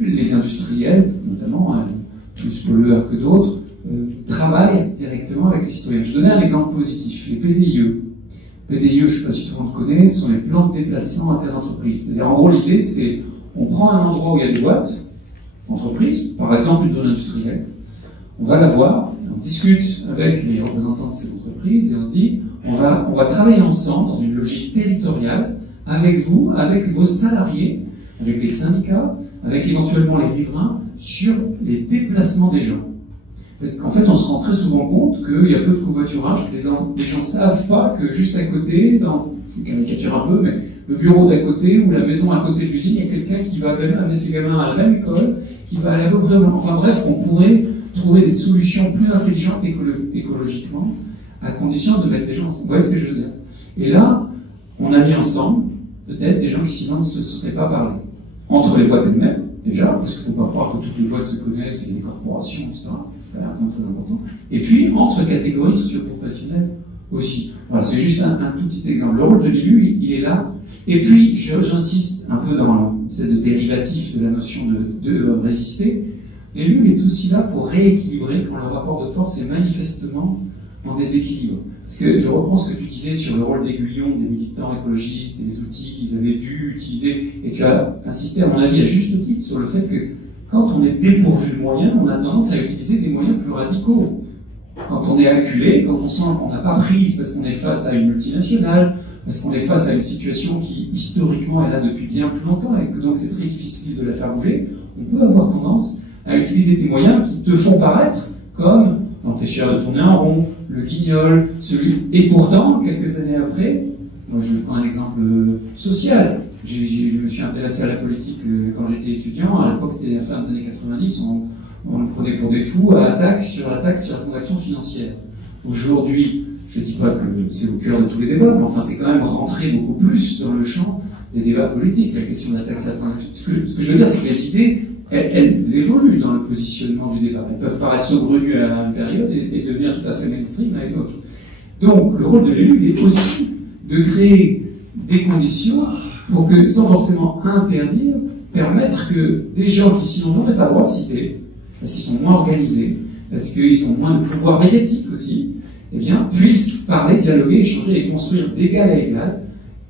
les industriels, notamment, plus pollueurs que d'autres, travaillent directement avec les citoyens. Je donnais un exemple positif, les PDIE. PDIE, je ne sais pas si tout le monde connaît, ce sont les plans de déplacement interentreprises. C'est-à-dire, en gros, l'idée, c'est, on prend un endroit où il y a des boîtes, entreprises, par exemple une zone industrielle, on va la voir, on discute avec les représentants de ces entreprises, et on se dit, on va travailler ensemble dans une logique territoriale, avec vous, avec vos salariés, avec les syndicats, avec éventuellement les riverains, sur les déplacements des gens. Parce qu'en fait, on se rend très souvent compte qu'il y a peu de covoiturage, que les gens savent pas que juste à côté, je caricature un peu, mais le bureau d'à côté ou la maison à côté de l'usine, il y a quelqu'un qui va quand même amener ses gamins à la même école, qui va aller à peu près... Enfin bref, on pourrait trouver des solutions plus intelligentes écologiquement, à condition de mettre les gens ensemble. Vous voyez ce que je veux dire? Et là, on a mis ensemble, peut-être, des gens qui sinon ne se seraient pas parlé. Entre les boîtes elles-mêmes, déjà, parce qu'il ne faut pas croire que toutes les boîtes se connaissent, et les corporations, etc. C'est quand même un point très important. Et puis, entre catégories socioprofessionnelles aussi. Voilà, c'est juste un tout petit exemple. Le rôle de l'élu, il est là. Et puis, j'insiste un peu dans cette dérivatif de la notion de résister. L'élu est aussi là pour rééquilibrer quand le rapport de force est manifestement en déséquilibre. Parce que je reprends ce que tu disais sur le rôle d'aiguillon des militants écologistes et les outils qu'ils avaient dû utiliser, et tu as insisté, à mon avis, à juste titre, sur le fait que quand on est dépourvu de moyens, on a tendance à utiliser des moyens plus radicaux. Quand on est acculé, quand on sent qu'on n'a pas prise parce qu'on est face à une multinationale, parce qu'on est face à une situation qui, historiquement, est là depuis bien plus longtemps, et que donc c'est très difficile de la faire bouger, on peut avoir tendance à utiliser des moyens qui te font paraître comme l'empêcheur de tourner en rond, le guignol, et pourtant, quelques années après, moi je prends un exemple social. Je me suis intéressé à la politique quand j'étais étudiant. À l'époque, c'était la fin des années 90. On nous prenait pour des fous à la taxe sur la transaction financière. Aujourd'hui, je dis pas que c'est au cœur de tous les débats, mais enfin, c'est quand même rentré beaucoup plus dans le champ des débats politiques, la question de la taxe sur la transaction. Ce que je veux dire, c'est que les idées, elles évoluent dans le positionnement du débat. Elles peuvent paraître saugrenues à une période et devenir tout à fait mainstream à une autre. Donc, le rôle de l'élu est aussi de créer des conditions pour que, sans forcément interdire, permettre que des gens qui sinon n'auraient pas le droit de citer, parce qu'ils sont moins organisés, parce qu'ils ont moins de pouvoir médiatique aussi, eh bien, puissent parler, dialoguer, échanger et construire d'égal à égal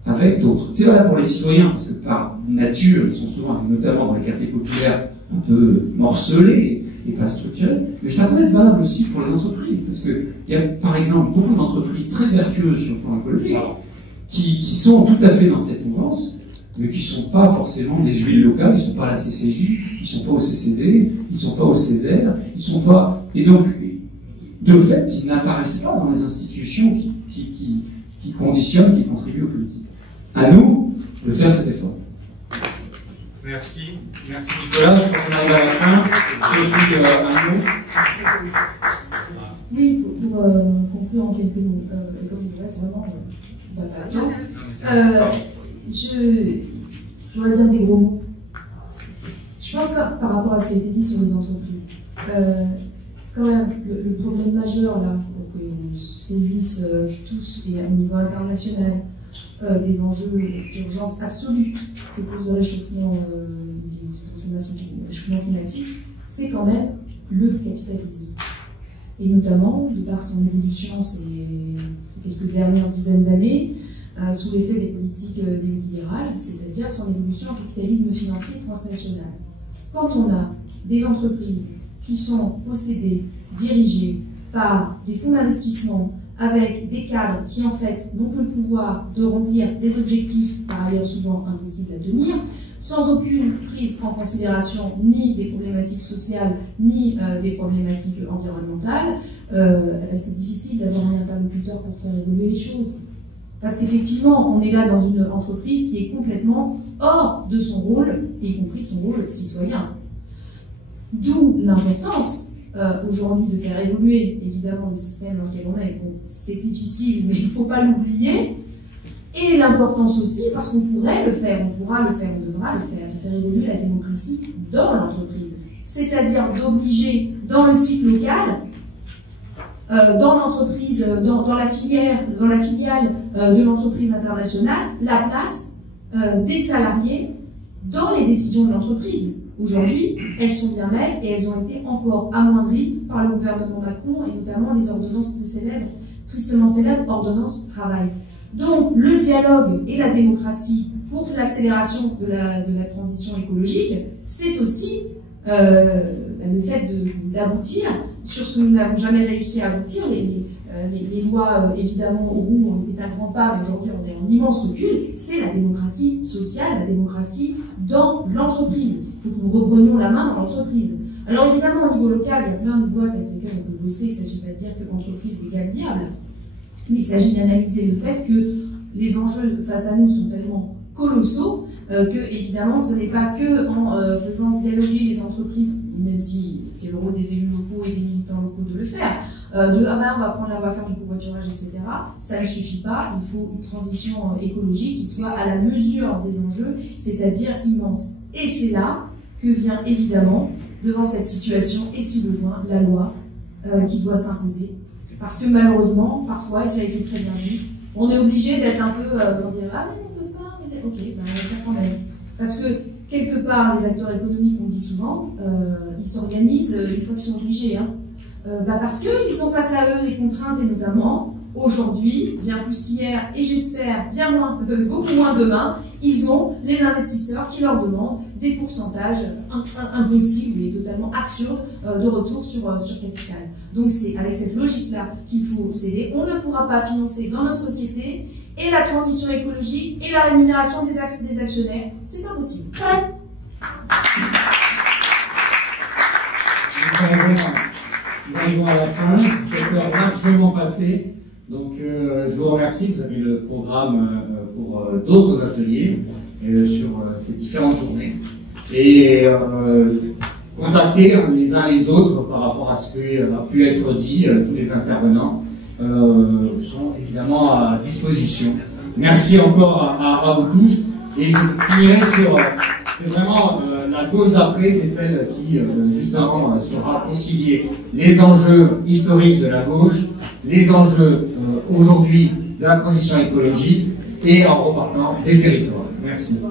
avec d'autres. C'est valable pour les citoyens, parce que par nature, ils sont souvent, notamment dans les quartiers populaires, un peu morcelés et pas structurés, mais ça peut être valable aussi pour les entreprises, parce qu'il y a par exemple beaucoup d'entreprises très vertueuses sur le plan écologique, qui sont tout à fait dans cette mouvance, mais qui ne sont pas forcément des huiles locales, ils ne sont pas à la CCI, ils ne sont pas au CCD, ils ne sont pas au Césaire, ils ne sont pas... Et donc, de fait, ils n'apparaissent pas dans les institutions qui conditionnent, qui contribuent aux politiques. À nous de faire cet effort. Merci. Merci Nicolas. Je crois qu'on arrive à la fin. Un mot. Oui, pour conclure en quelques mots. Comme il reste vraiment pas je voudrais dire des gros mots. Je pense que par rapport à ce qui a été dit sur les entreprises, quand même, le problème majeur là, pour qu'on saisisse tous et à niveau international, des enjeux d'urgence absolue que pose le réchauffement climatique, c'est quand même le capitalisme. Et notamment, de par son évolution ces quelques dernières dizaines d'années, sous l'effet des politiques néolibérales, c'est-à-dire son évolution en capitalisme financier transnational. Quand on a des entreprises qui sont possédées, dirigées par des fonds d'investissement, avec des cadres qui en fait n'ont que le pouvoir de remplir des objectifs par ailleurs souvent impossibles à tenir, sans aucune prise en considération ni des problématiques sociales ni des problématiques environnementales, c'est difficile d'avoir un interlocuteur pour faire évoluer les choses. Parce qu'effectivement, on est là dans une entreprise qui est complètement hors de son rôle, y compris de son rôle citoyen. D'où l'importance aujourd'hui de faire évoluer évidemment le système dans lequel on est. Bon, c'est difficile, mais il ne faut pas l'oublier. Et l'importance aussi, parce qu'on pourrait le faire, on pourra le faire, on devra le faire, de faire évoluer la démocratie dans l'entreprise. C'est-à-dire d'obliger dans le cycle local, dans l'entreprise, dans la filiale de l'entreprise internationale, la place des salariés dans les décisions de l'entreprise. Aujourd'hui, elles sont bien maigres et elles ont été encore amoindries par le gouvernement Macron et notamment les ordonnances très célèbres, tristement célèbres, ordonnances travail. Donc, le dialogue et la démocratie pour l'accélération de la transition écologique, c'est aussi le fait d'aboutir sur ce que nous n'avons jamais réussi à aboutir. Les lois, évidemment, au bout ont été un grand pas, mais aujourd'hui on est en immense recul, c'est la démocratie sociale, la démocratie dans l'entreprise. Il faut que nous reprenions la main dans l'entreprise. Alors évidemment, au niveau local, il y a plein de boîtes avec lesquelles on peut bosser. Il ne s'agit pas de dire que l'entreprise égale diable, mais il s'agit d'analyser le fait que les enjeux face à nous sont tellement colossaux que, évidemment, ce n'est pas que en faisant dialoguer les entreprises, même si c'est le rôle des élus locaux et des militants locaux de le faire, on va faire du covoiturage, etc. Ça ne suffit pas. Il faut une transition écologique qui soit à la mesure des enjeux, c'est-à-dire immense. Et c'est là que vient évidemment, devant cette situation, et si besoin, la loi qui doit s'imposer. Parce que malheureusement, parfois, et ça a été très bien dit, on est obligé d'être un peu, d'en dire, ah mais on ne peut pas, mais ok, ben, on va faire quand même. Parce que, quelque part, les acteurs économiques, on dit souvent, ils s'organisent une fois qu'ils sont obligés. Hein. Parce qu'ils sont face à eux des contraintes, et notamment, aujourd'hui, bien plus qu'hier, et j'espère bien moins, beaucoup moins demain, ils ont les investisseurs qui leur demandent des pourcentages impossibles et totalement absurdes de retour sur capital. Donc c'est avec cette logique-là qu'il faut céder. On ne pourra pas financer dans notre société et la transition écologique et la rémunération des actionnaires. C'est pas possible. Nous arrivons à la fin, cette heure largement passée. Donc je vous remercie, vous avez le programme pour d'autres ateliers sur ces différentes journées. Et contacter les uns les autres par rapport à ce qui a pu être dit, tous les intervenants sont évidemment à disposition. Merci encore à vous tous. Et je finirai sur, c'est vraiment la gauche d'après, c'est celle qui justement saura concilier les enjeux historiques de la gauche, les enjeux aujourd'hui de la transition écologique et en repartant des territoires. Merci.